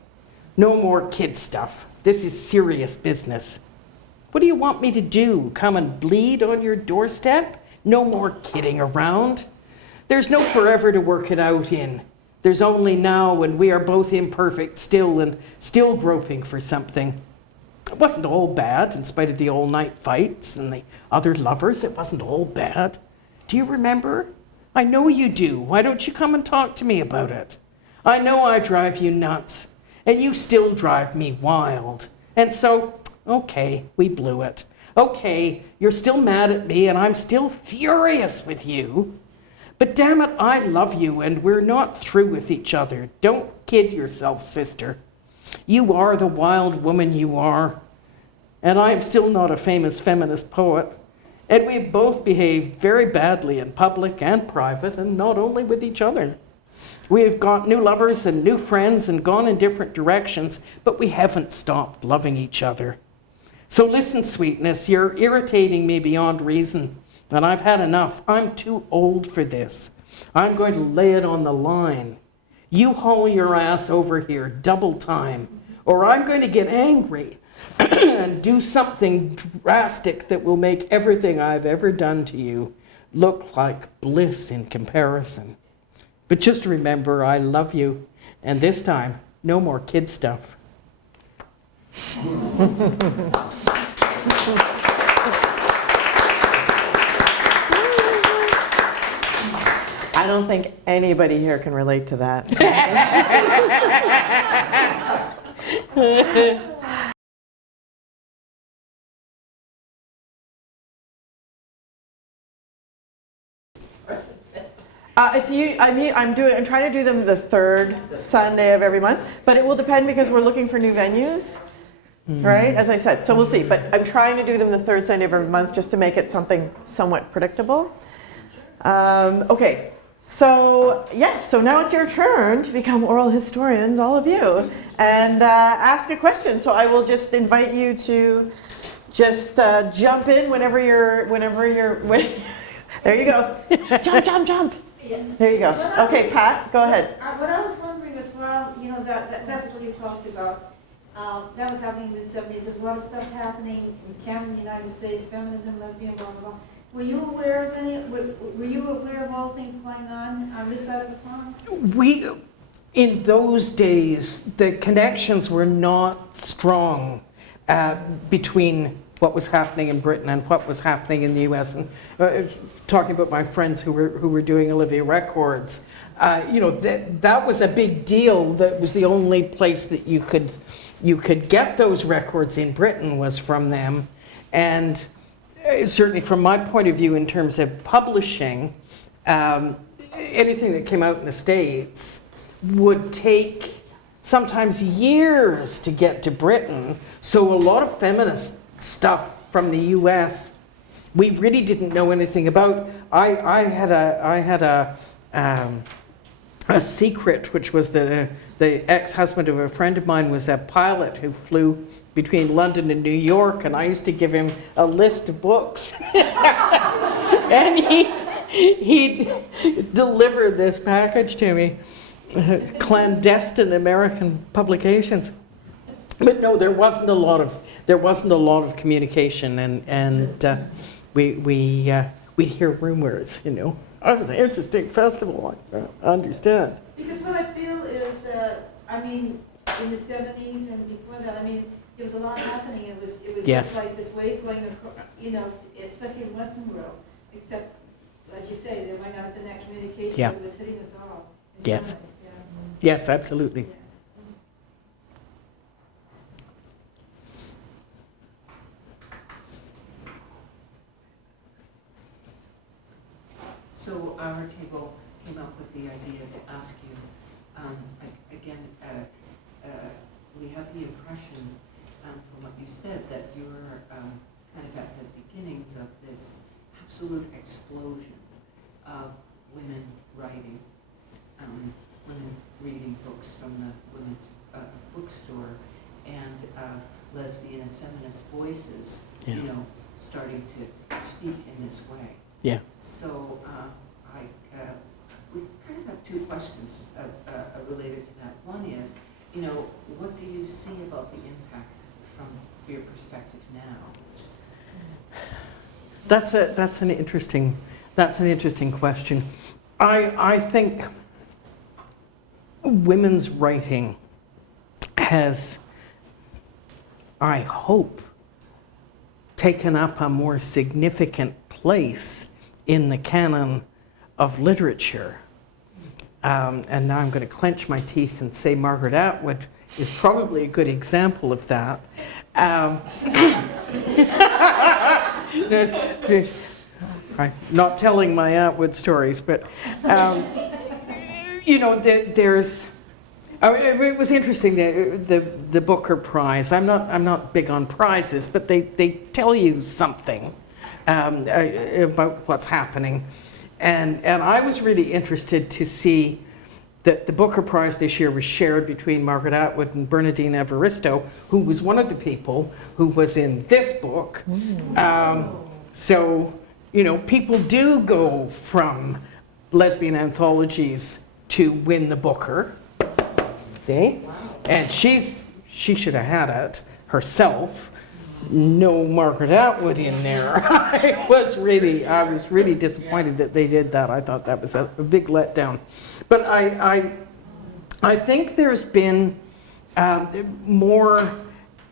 No more kid stuff. This is serious business. What do you want me to do? Come and bleed on your doorstep? No more kidding around. There's no forever to work it out in. There's only now, and we are both imperfect still and still groping for something. It wasn't all bad, in spite of the all-night fights and the other lovers. It wasn't all bad. Do you remember? I know you do. Why don't you come and talk to me about it? I know I drive you nuts, and you still drive me wild. And so, okay, we blew it. Okay, you're still mad at me, and I'm still furious with you. But damn it, I love you, and we're not through with each other. Don't kid yourself, sister. You are the wild woman you are. And I am still not a famous feminist poet. And we've both behaved very badly in public and private, and not only with each other. We've got new lovers and new friends and gone in different directions, but we haven't stopped loving each other. So listen, sweetness, you're irritating me beyond reason, and I've had enough. I'm too old for this. I'm going to lay it on the line. You haul your ass over here double time, or I'm going to get angry and do something drastic that will make everything I've ever done to you look like bliss in comparison. But just remember, I love you, and this time, no more kid stuff. I don't think anybody here can relate to that. I'm trying to do them the third Sunday of every month, but it will depend because we're looking for new venues, right? As I said, so we'll see. But I'm trying to do them the third Sunday of every month just to make it something somewhat predictable. Okay, so yes, so now it's your turn to become oral historians, all of you, and ask a question. So I will just invite you to just jump in whenever you're. There you go. Jump. Yeah. There you go. Okay, Pat, go ahead. What I was wondering as well, you know, that festival you talked about, that was happening in the 70s. There's a lot of stuff happening in Canada, United States, feminism, lesbian, blah, blah, blah. Were you aware of any, were you aware of all things going on this side of the pond? In those days, the connections were not strong between what was happening in Britain and what was happening in the US. And talking about my friends who were doing Olivia Records, you know, that was a big deal. That was the only place that you could get those records in Britain was from them. And certainly from my point of view in terms of publishing, anything that came out in the States would take sometimes years to get to Britain. So a lot of feminist stuff from the US we really didn't know anything about. I had a secret, which was the ex-husband of a friend of mine was a pilot who flew between London and New York, and I used to give him a list of books. And he'd deliver this package to me, clandestine American publications. But no, there wasn't a lot of communication, and we'd hear rumors, you know. Oh, it was an interesting festival, I understand. Because what I feel is that, I mean, in the 70s and before that, I mean, there was a lot happening. It was Yes. just like this wave going across, you know, especially in Western world. Except, as you say, there might not have been that communication Yeah. that was hitting us all. In Yes. some ways, yeah. Yes, absolutely. Yeah. So our table came up with the idea to ask you, again, we have the impression from what you said that you're kind of at the beginnings of this absolute explosion of women writing, women reading books from the women's bookstore, and lesbian and feminist voices, Yeah. you know, starting to speak in this way. Yeah. So we kind of have two questions related to that. One is, you know, what do you see about the impact from your perspective now? That's an interesting question. I think women's writing has, I hope, taken up a more significant place in the canon of literature. And now I'm going to clench my teeth and say Margaret Atwood is probably a good example of that. I'm not telling my Atwood stories, but you know, there's. It was interesting, the Booker Prize. I'm not big on prizes, but they tell you something about what's happening, and I was really interested to see that the Booker Prize this year was shared between Margaret Atwood and Bernardine Evaristo, who was one of the people who was in this book. So, you know, people do go from lesbian anthologies to win the Booker. See? Wow. And she should have had it herself. No Margaret Atwood in there. I was really disappointed that they did that. I thought that was a big letdown. But I think there's been more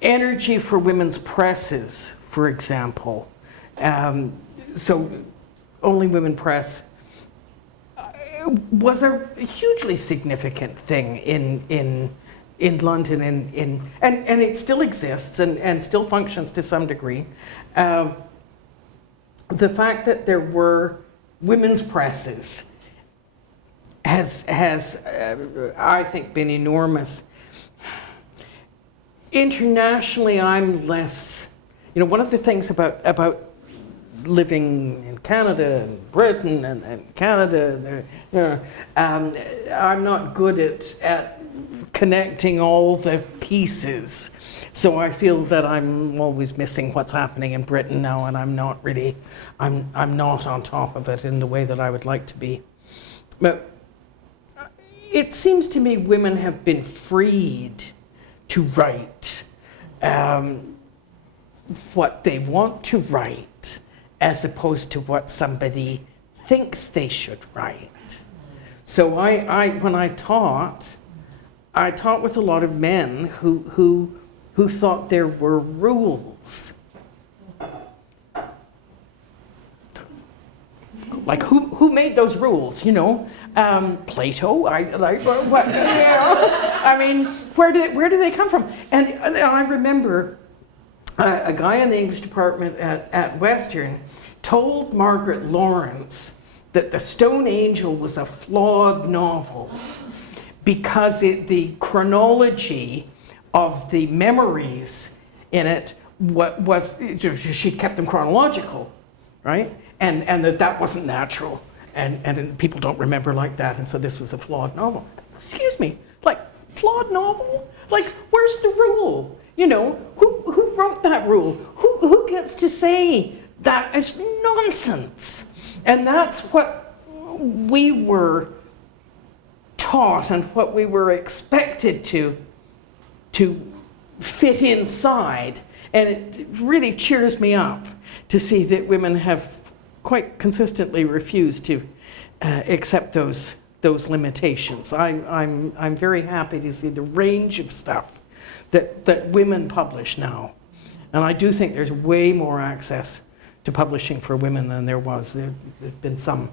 energy for women's presses, for example. So Only Women Press was a hugely significant thing in London, and it still exists and still functions to some degree. The fact that there were women's presses has I think, been enormous. Internationally, I'm less, you know, one of the things about living in Canada and Britain and Canada, I'm not good at connecting all the pieces. So I feel that I'm always missing what's happening in Britain now, and I'm not on top of it in the way that I would like to be. But it seems to me women have been freed to write what they want to write, as opposed to what somebody thinks they should write. So when I taught with a lot of men who thought there were rules. Like who made those rules? You know, Plato. What? You know? I mean, where do they come from? And I remember a guy in the English department at Western told Margaret Lawrence that The Stone Angel was a flawed novel because the chronology of the memories in it was she kept them chronological, right? And that wasn't natural, and people don't remember like that, and so this was a flawed novel. Excuse me, like flawed novel? Like where's the rule? You know, who wrote that rule? Who gets to say that? It's nonsense. And that's what we were taught and what we were expected to fit inside. And it really cheers me up to see that women have quite consistently refused to accept those limitations. I'm very happy to see the range of stuff that women publish now. And I do think there's way more access to publishing for women than there was. There's been some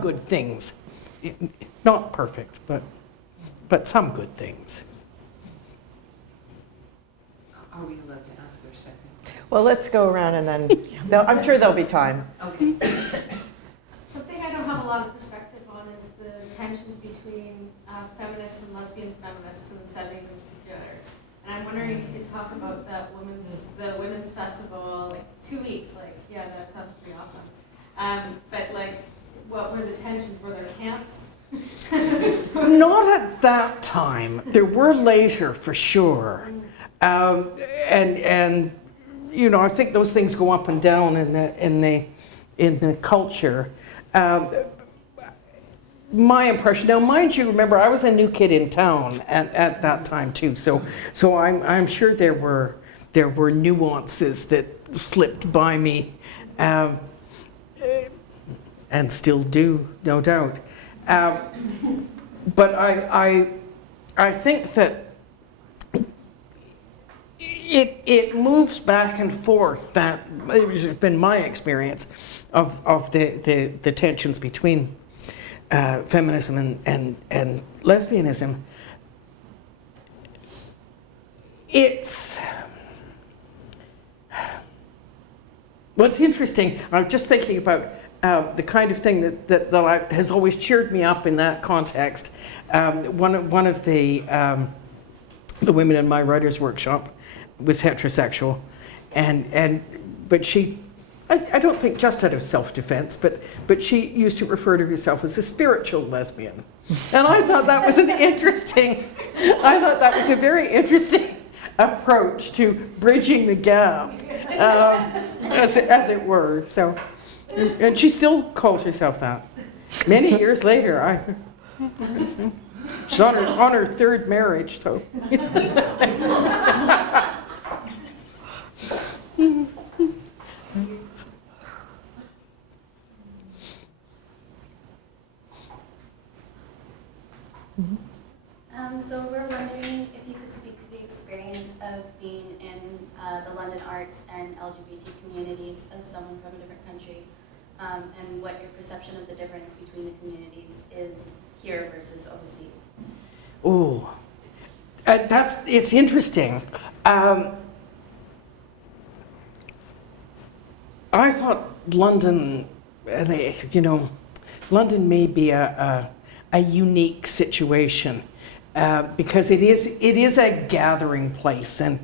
good things. Not perfect, but some good things. Are we allowed to ask their second? Well, let's go around and then, I'm sure there'll be time. Okay. Something I don't have a lot of perspective on is the tensions between feminists and lesbian feminists in the 70s in particular. And I'm wondering if you could talk about the women's festival, like 2 weeks, like, yeah, that sounds pretty awesome. But like, what were the tensions? Were there camps? Not at that time. There were later, for sure. And you know, I think those things go up and down in the culture. My impression, now mind you, remember I was a new kid in town at that time too, so I'm sure there were nuances that slipped by me, and still do, no doubt. but I think that it moves back and forth. That has been my experience of the tensions between feminism and lesbianism. It's what's interesting. I was just thinking about the kind of thing that has always cheered me up in that context. One of the women in my writers' workshop was heterosexual, but she, I don't think just out of self-defense, but she used to refer to herself as a spiritual lesbian, and I thought that was a very interesting approach to bridging the gap, as it were. So, and she still calls herself that. Many years later, she's on her third marriage, so. So we're wondering if you could speak to the experience of being in the London arts and LGBT communities as someone from a different country, and what your perception of the difference between the communities is here versus overseas. Ooh, it's interesting. I thought London, London may be a unique situation because it is a gathering place, and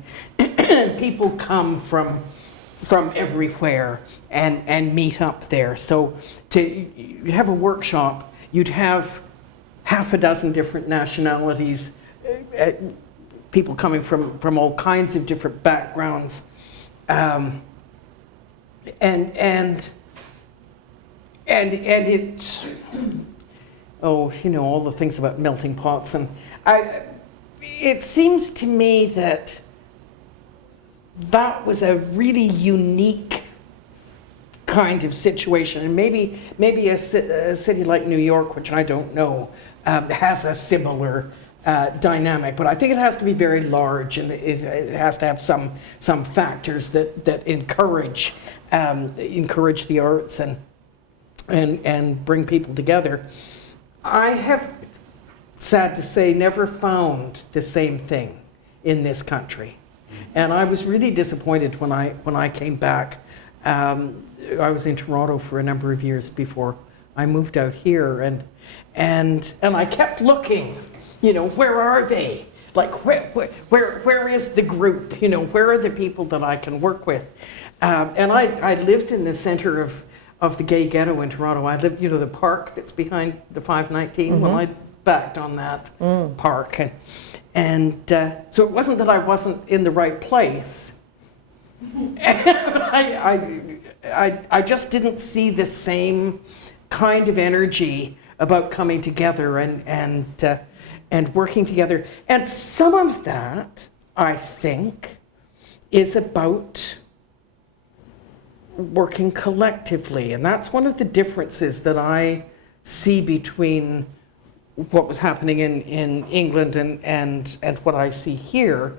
people come from everywhere and meet up there. So you have a workshop, you'd have half a dozen different nationalities, people coming from all kinds of different backgrounds, and it, all the things about melting pots, and it seems to me that was a really unique kind of situation, and maybe a city like New York, which I don't know, has a similar dynamic, but I think it has to be very large, and it has to have some factors that encourage the arts and bring people together. I have, sad to say, never found the same thing in this country, and I was really disappointed when I came back. I was in Toronto for a number of years before I moved out here, and I kept looking. Where are they? Like, where is the group? Where are the people that I can work with? And I lived in the center of the gay ghetto in Toronto. I lived, the park that's behind the 519. Well, I backed on that park. And so it wasn't that I wasn't in the right place. I just didn't see the same kind of energy about coming together and working together. And some of that, I think, is about working collectively. And that's one of the differences that I see between what was happening in England and what I see here.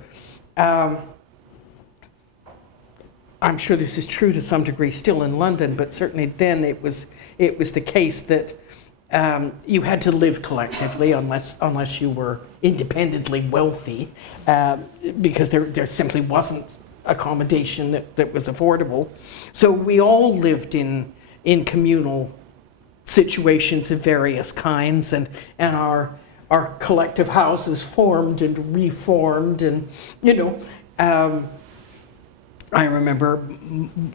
I'm sure this is true to some degree still in London, but certainly then it was the case that you had to live collectively unless you were independently wealthy, because there simply wasn't accommodation that was affordable. So we all lived in communal situations of various kinds, and our collective houses formed and reformed, and I remember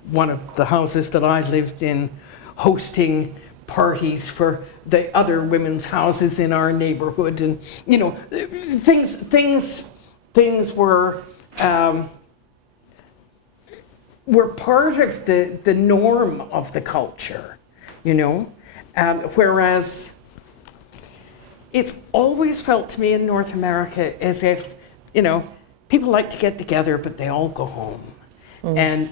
one of the houses that I lived in hosting parties for the other women's houses in our neighborhood, and things were part of the norm of the culture, whereas it's always felt to me in North America as if people like to get together, but they all go home. And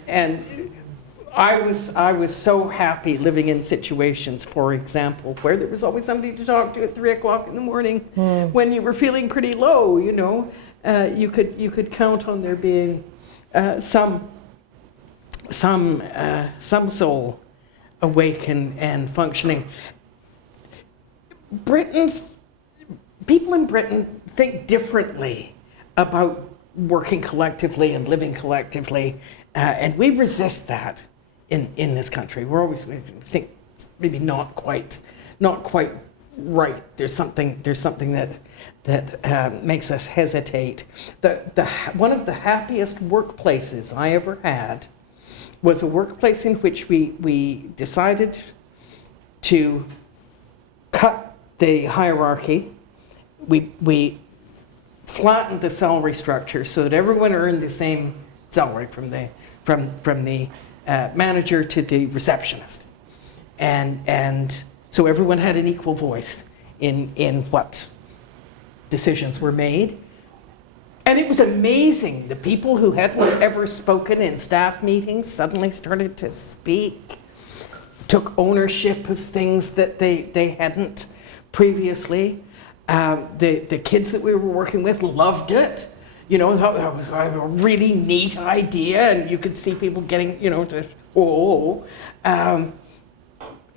I was so happy living in situations, for example, where there was always somebody to talk to at 3 o'clock in the morning when you were feeling pretty low, you know. You could count on there being some soul awake and functioning. People in Britain think differently about working collectively and living collectively, and we resist that in this country. We think maybe not quite right. There's something that makes us hesitate. One of the happiest workplaces I ever had was a workplace in which we decided to cut the hierarchy. We flattened the salary structure so that everyone earned the same salary from the manager to the receptionist, and so everyone had an equal voice in what decisions were made. And it was amazing. The people who hadn't ever spoken in staff meetings suddenly started to speak, took ownership of things that they hadn't previously. The kids that we were working with loved it. You know, that was a really neat idea, and you could see people getting, you know,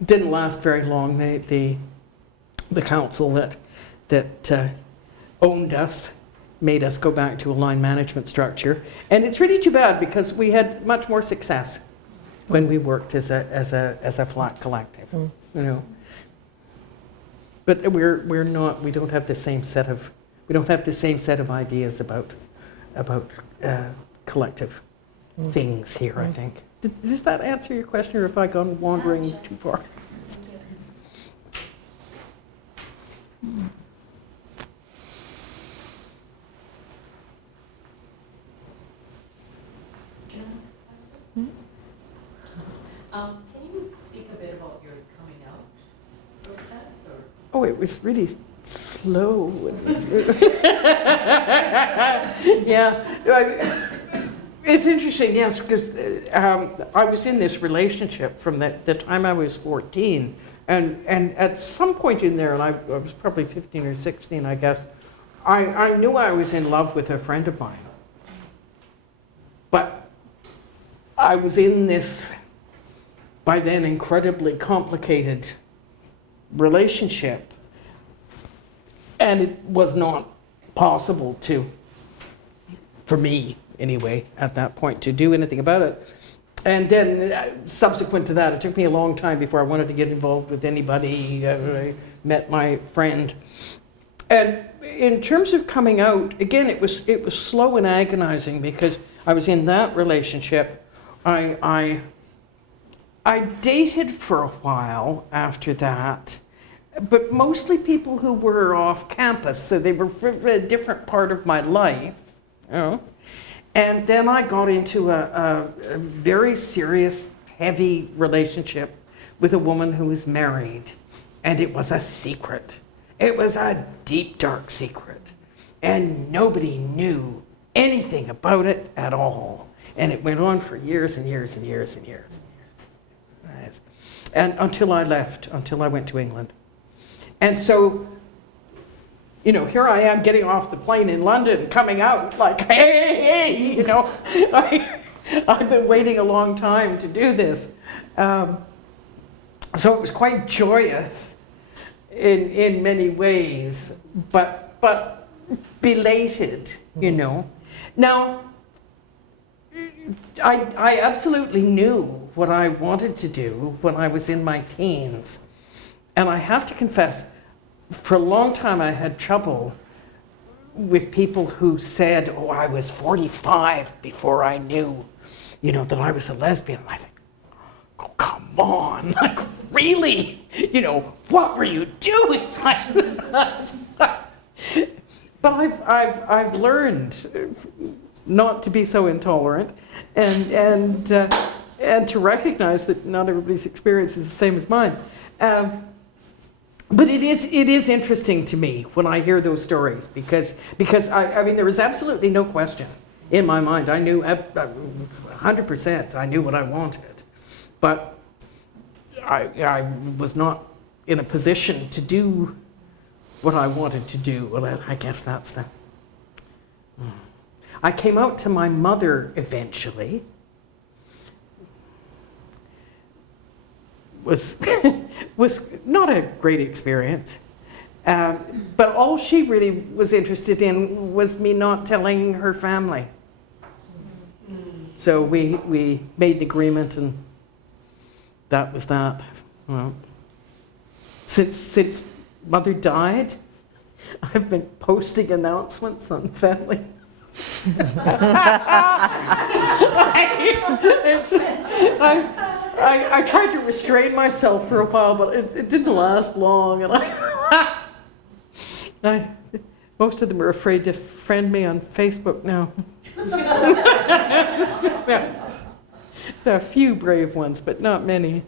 didn't last very long. The council that owned us made us go back to a line management structure, and it's really too bad because we had much more success when we worked as a flat collective, you know. But we don't have the same set of ideas about collective things here, I think. Does that answer your question, or have I gone wandering too far? Can you speak a bit about your coming out process, or? Oh, it was really slow. Yeah, it's interesting, yes, because I was in this relationship from the time I was 14, and at some point in there, and I was probably 15 or 16, I guess, I knew I was in love with a friend of mine. But I was in this, by then, incredibly complicated relationship, and it was not possible for me anyway, at that point, to do anything about it. And then subsequent to that, it took me a long time before I wanted to get involved with anybody. I met my friend. And in terms of coming out, again, it was slow and agonizing because I was in that relationship. I dated for a while after that, but mostly people who were off campus, so they were a different part of my life, you know. And then I got into a very serious, heavy relationship with a woman who was married, and it was a secret. It was a deep, dark secret, and nobody knew anything about it at all. And it went on for years and years and years and years and years. And until I left, until I went to England. And so, you know, here I am getting off the plane in London, coming out like, hey, you know, I've been waiting a long time to do this. So it was quite joyous in many ways, but belated, you know. Now, I absolutely knew what I wanted to do when I was in my teens. And I have to confess, for a long time I had trouble with people who said, oh, I was 45 before I knew, you know, that I was a lesbian. I think, oh, come on, like, really? You know, what were you doing? But I've learned not to be so intolerant and to recognize that not everybody's experience is the same as mine. But it is interesting to me when I hear those stories because I mean, there was absolutely no question in my mind. I knew 100%, I knew what I wanted. but I was not in a position to do what I wanted to do. Well, I guess that's the... I came out to my mother eventually. Was not a great experience. But all she really was interested in was me not telling her family. So we made an agreement, and that was that. Well, since Mother died, I've been posting announcements on family. I tried to restrain myself for a while, but it didn't last long, and most of them are afraid to friend me on Facebook now. There are a few brave ones, but not many.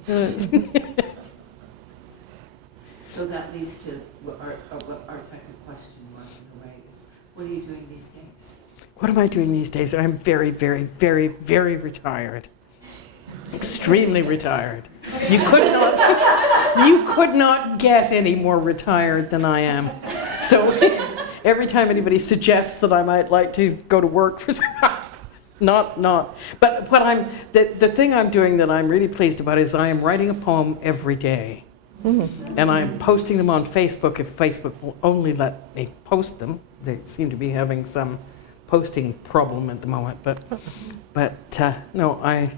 So that leads to what our second question was in a way is, what are you doing these days? What am I doing these days? I'm very, very, very, very retired. Extremely retired. You could not get any more retired than I am. So every time anybody suggests that I might like to go to work for not. But the thing I'm doing that I'm really pleased about is I am writing a poem every day. And I'm posting them on Facebook if Facebook will only let me post them. They seem to be having some posting problem at the moment, but no, I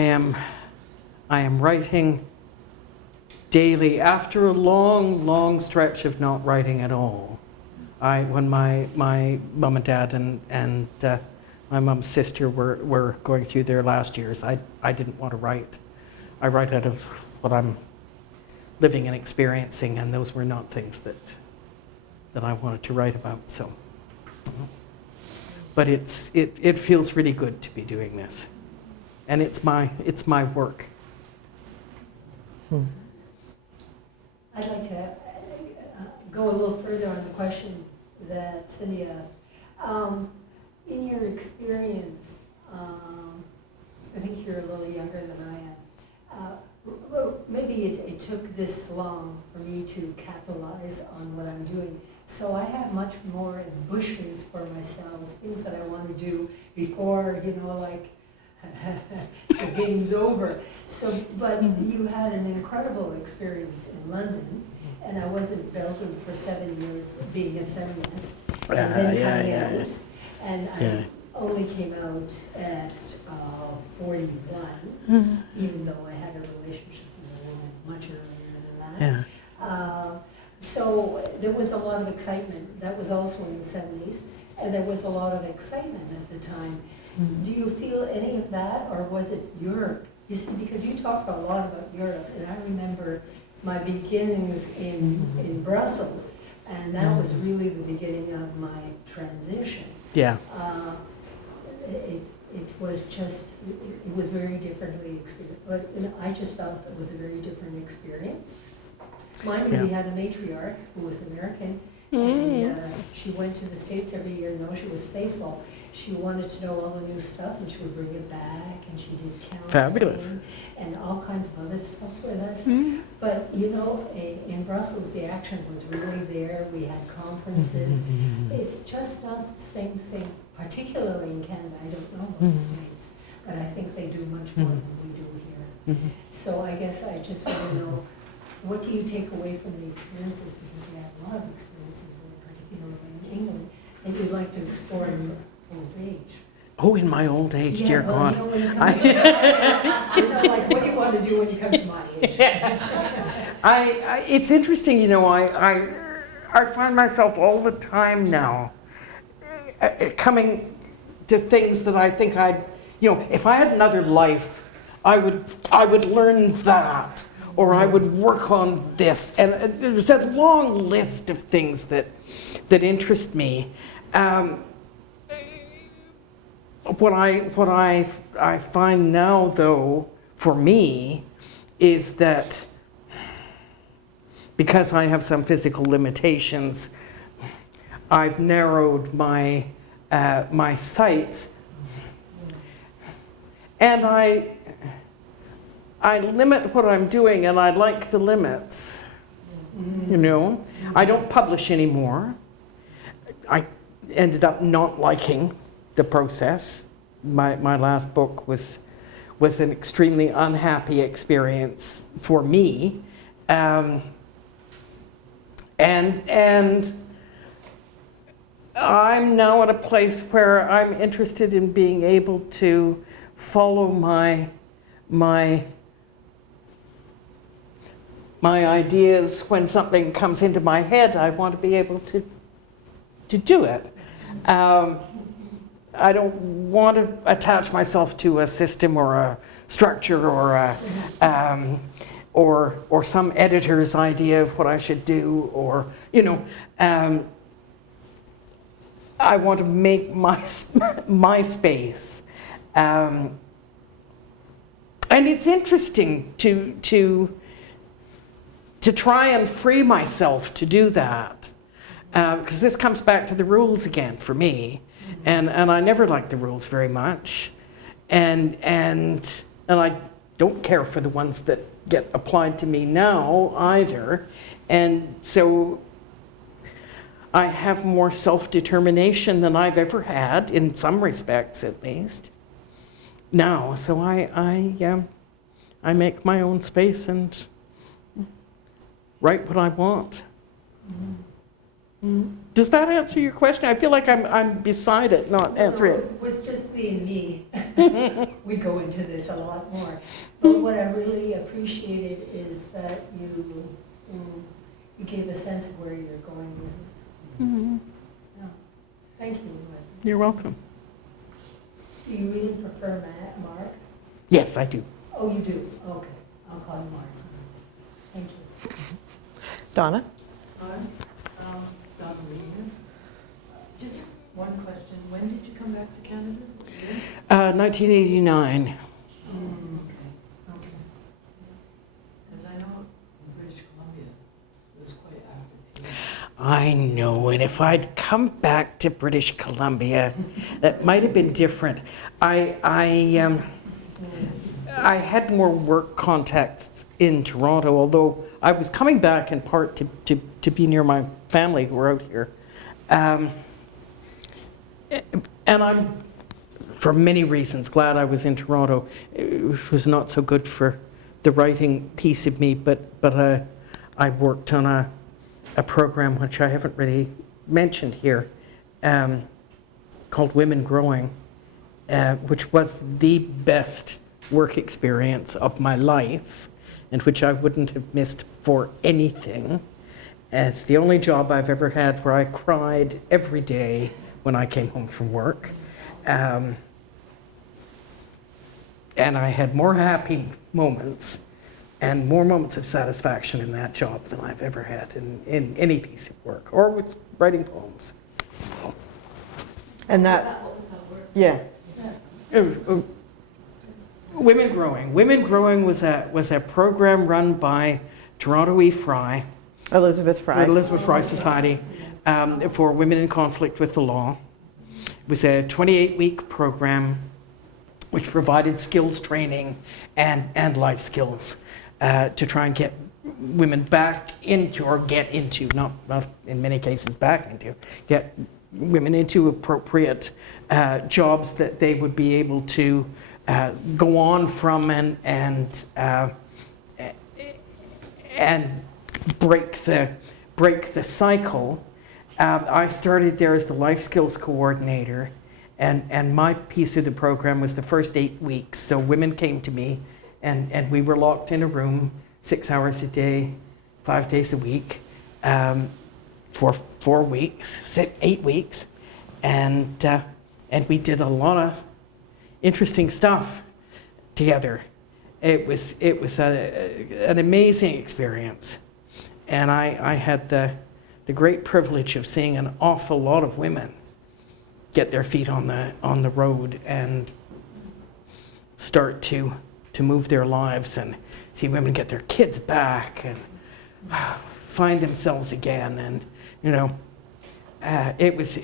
am writing daily after a long stretch of not writing at all. When my mom and dad and my mom's sister were going through their last years, I didn't want to write. I write out of what I'm living and experiencing, and those were not things that I wanted to write about. So, but it feels really good to be doing this, and it's my work. I'd like to go a little further on the question that Cindy asked. In your experience, I think you're a little younger than I am. Well, maybe it took this long for me to capitalize on what I'm doing. So I have much more ambitions for myself, things that I want to do before, like the game's over. So, but you had an incredible experience in London, and I was in Belgium for 7 years being a feminist, and then coming out, and I only came out at 41, even though I had a relationship with a woman much earlier than that. So there was a lot of excitement. That was also in the 70s, and there was a lot of excitement at the time. Do you feel any of that, or was it Europe? You see, because you talked a lot about Europe, and I remember my beginnings in Brussels, and that was really the beginning of my transition. Yeah. It was just, it was very differently experienced, but I just felt it was a very different experience. Mind you, we had a matriarch who was American, and she went to the States every year. No, she was faithful. She wanted to know all the new stuff, and she would bring it back, and she did counseling. Fabulous. And all kinds of other stuff with us. But in Brussels, the action was really there. We had conferences. It's just not the same thing, particularly in Canada. I don't know about the States, but I think they do much more than we do here. So I guess I just want to know, what do you take away from the experiences? Because we have a lot of experiences, particularly in England, that you'd like to explore in your old age. Oh, in my old age, dear God. When you come to like, what do you want to do when you come to my age? It's interesting, I find myself all the time now coming to things that I think if I had another life, I would learn that, or I would work on this. And there's a long list of things that interest me. What I find now, though, for me, is that because I have some physical limitations, I've narrowed my my sights, and I limit what I'm doing, and I like the limits. You know, I don't publish anymore. I ended up not liking the process. My last book was an extremely unhappy experience for me, and I'm now at a place where I'm interested in being able to follow my ideas. When something comes into my head, I want to be able to do it. I don't want to attach myself to a system or a structure or or some editor's idea of what I should do, or I want to make my space, and it's interesting to try and free myself to do that, because this comes back to the rules again for me, and I never liked the rules very much, and I don't care for the ones that get applied to me now either, and so I have more self-determination than I've ever had, in some respects at least, now. So I make my own space and write what I want. Does that answer your question? I feel like I'm beside it, not answer it. It was just being me. We go into this a lot more. But what I really appreciated is that you gave a sense of where you're going with it. Yeah. Thank you. You're welcome. Do you really prefer Marg? Yes, I do. Oh, you do? Okay. I'll call you Marg. Thank you. Donna? Donna Lee here. Just one question. When did you come back to Canada? 1989. Okay. Because I know in British Columbia it was quite active here. I know, and if I'd come back to British Columbia, that might have been different. I had more work contacts in Toronto, although I was coming back in part to be near my family who were out here. And I'm, for many reasons, glad I was in Toronto. It was not so good for the writing piece of me, but I worked on a program which I haven't really mentioned here, called Women Growing, which was the best work experience of my life, and which I wouldn't have missed for anything. It's the only job I've ever had where I cried every day when I came home from work. And I had more happy moments and more moments of satisfaction in that job than I've ever had in any piece of work, or with writing poems. And that, What was that word? yeah. Women Growing. Women Growing was a program run by Toronto E. Fry, Elizabeth Fry. Elizabeth Fry Society, for women in conflict with the law. It was a 28-week program which provided skills training and life skills to try and get women back into, or get into, not in many cases back into, get women into appropriate jobs that they would be able to go on from and break the cycle. I started there as the life skills coordinator, and my piece of the program was the first 8 weeks. So women came to me, and we were locked in a room 6 hours a day, 5 days a week, for 4 weeks, 8 weeks, and we did a lot of interesting stuff together. It was an amazing experience, and I had the great privilege of seeing an awful lot of women get their feet on the road and start to move their lives, and see women get their kids back and find themselves again, and it was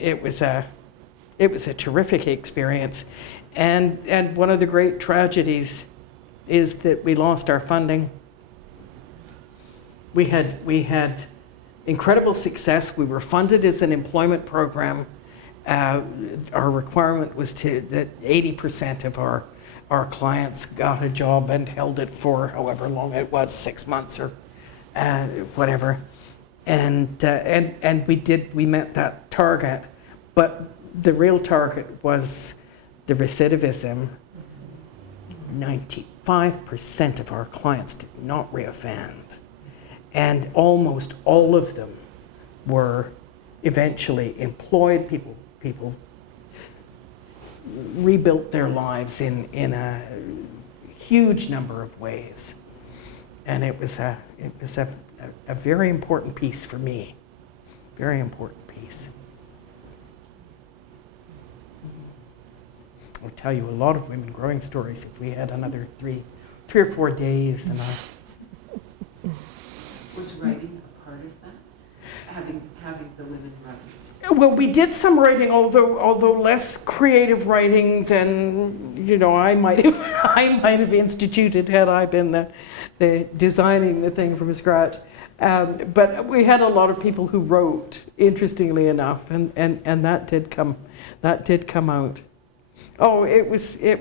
a terrific experience, and one of the great tragedies is that we lost our funding. We had incredible success. We were funded as an employment program. Our requirement was that 80% of our clients got a job and held it for however long it was, 6 months or whatever. And we met that target. But the real target was the recidivism. 95% of our clients did not reoffend. And almost all of them were eventually employed. People rebuilt their lives in a huge number of ways. And it was a very important piece for me. Very important piece. I'll tell you a lot of women growing stories if we had another three or 4 days. And Was writing a part of that? Having the women write? well, we did some writing, although less creative writing than I might have instituted had I been the designing the thing from scratch. But we had a lot of people who wrote, interestingly enough, and that did come out. Oh, it was a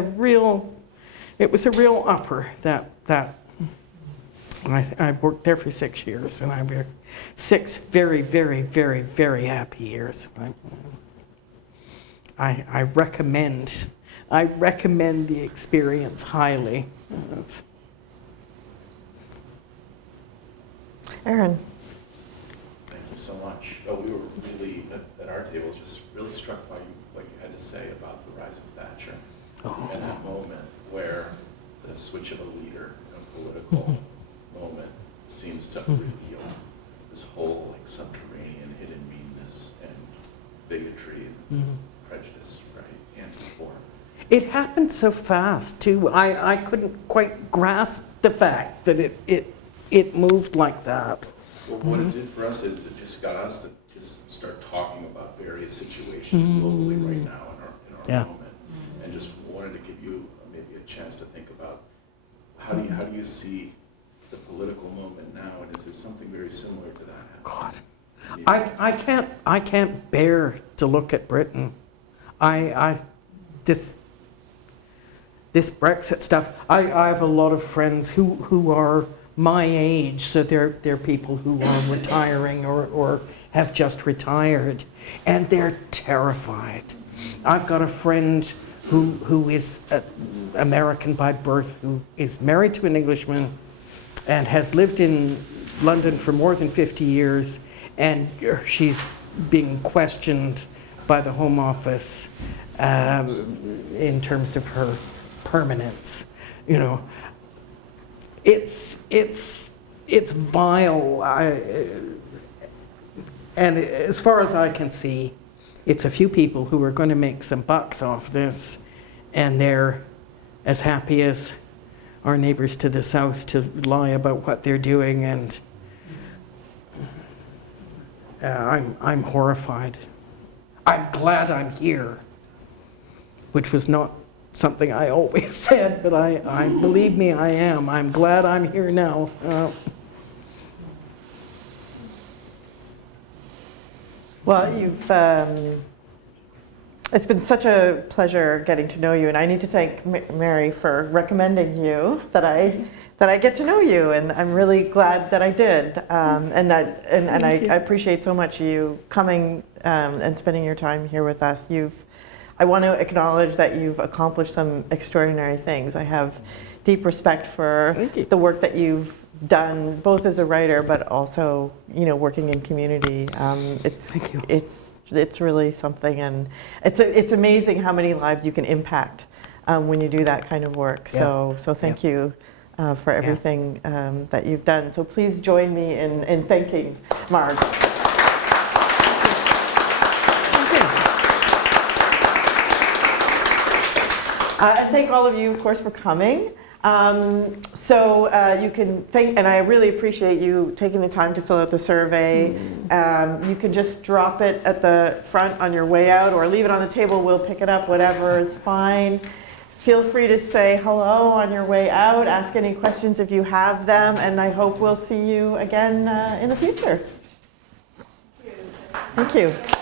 real upper that I worked there for 6 years, and I were 6 very, very, very, very happy years. I recommend the experience highly. Aaron. Thank you so much. We were really, at our table, just really struck by what you had to say about the rise of Thatcher and that moment where the switch of a leader, a political moment, seems to reveal this whole subterranean hidden meanness and bigotry and prejudice, right? Anti-form. It happened so fast too. I couldn't quite grasp the fact that it moved like that. Well, what it did for us is it just got us to just start talking about various situations globally right now in our moment, and just wanted to give you maybe a chance to think about how do you see the political moment now, and is there something very similar to that? God, I can't bear to look at Britain. This Brexit stuff. I have a lot of friends who are my age, so they're people who are retiring or have just retired, and they're terrified. I've got a friend who is American by birth, who is married to an Englishman and has lived in London for more than 50 years, and she's being questioned by the Home Office in terms of her permanence. It's vile, and as far as I can see, it's a few people who are going to make some bucks off this, and they're as happy as our neighbors to the south to lie about what they're doing, and I'm horrified. I'm glad I'm here, which was not something I always said, but I believe me, I am. I'm glad I'm here now. Well, it's been such a pleasure getting to know you, and I need to thank Mary for recommending you that I get to know you, and I'm really glad that I did, and I appreciate so much you coming and spending your time here with us. I want to acknowledge that you've accomplished some extraordinary things. I have deep respect for the work that you've done, both as a writer, but also, working in community. It's really something, and it's amazing how many lives you can impact when you do that kind of work. Yeah. So thank you for everything that you've done. So please join me in thanking Marg. And thank all of you, of course, for coming. You can thank, and I really appreciate you taking the time to fill out the survey. You can just drop it at the front on your way out, or leave it on the table. We'll pick it up, whatever is fine. Feel free to say hello on your way out, ask any questions if you have them, and I hope we'll see you again in the future. Thank you.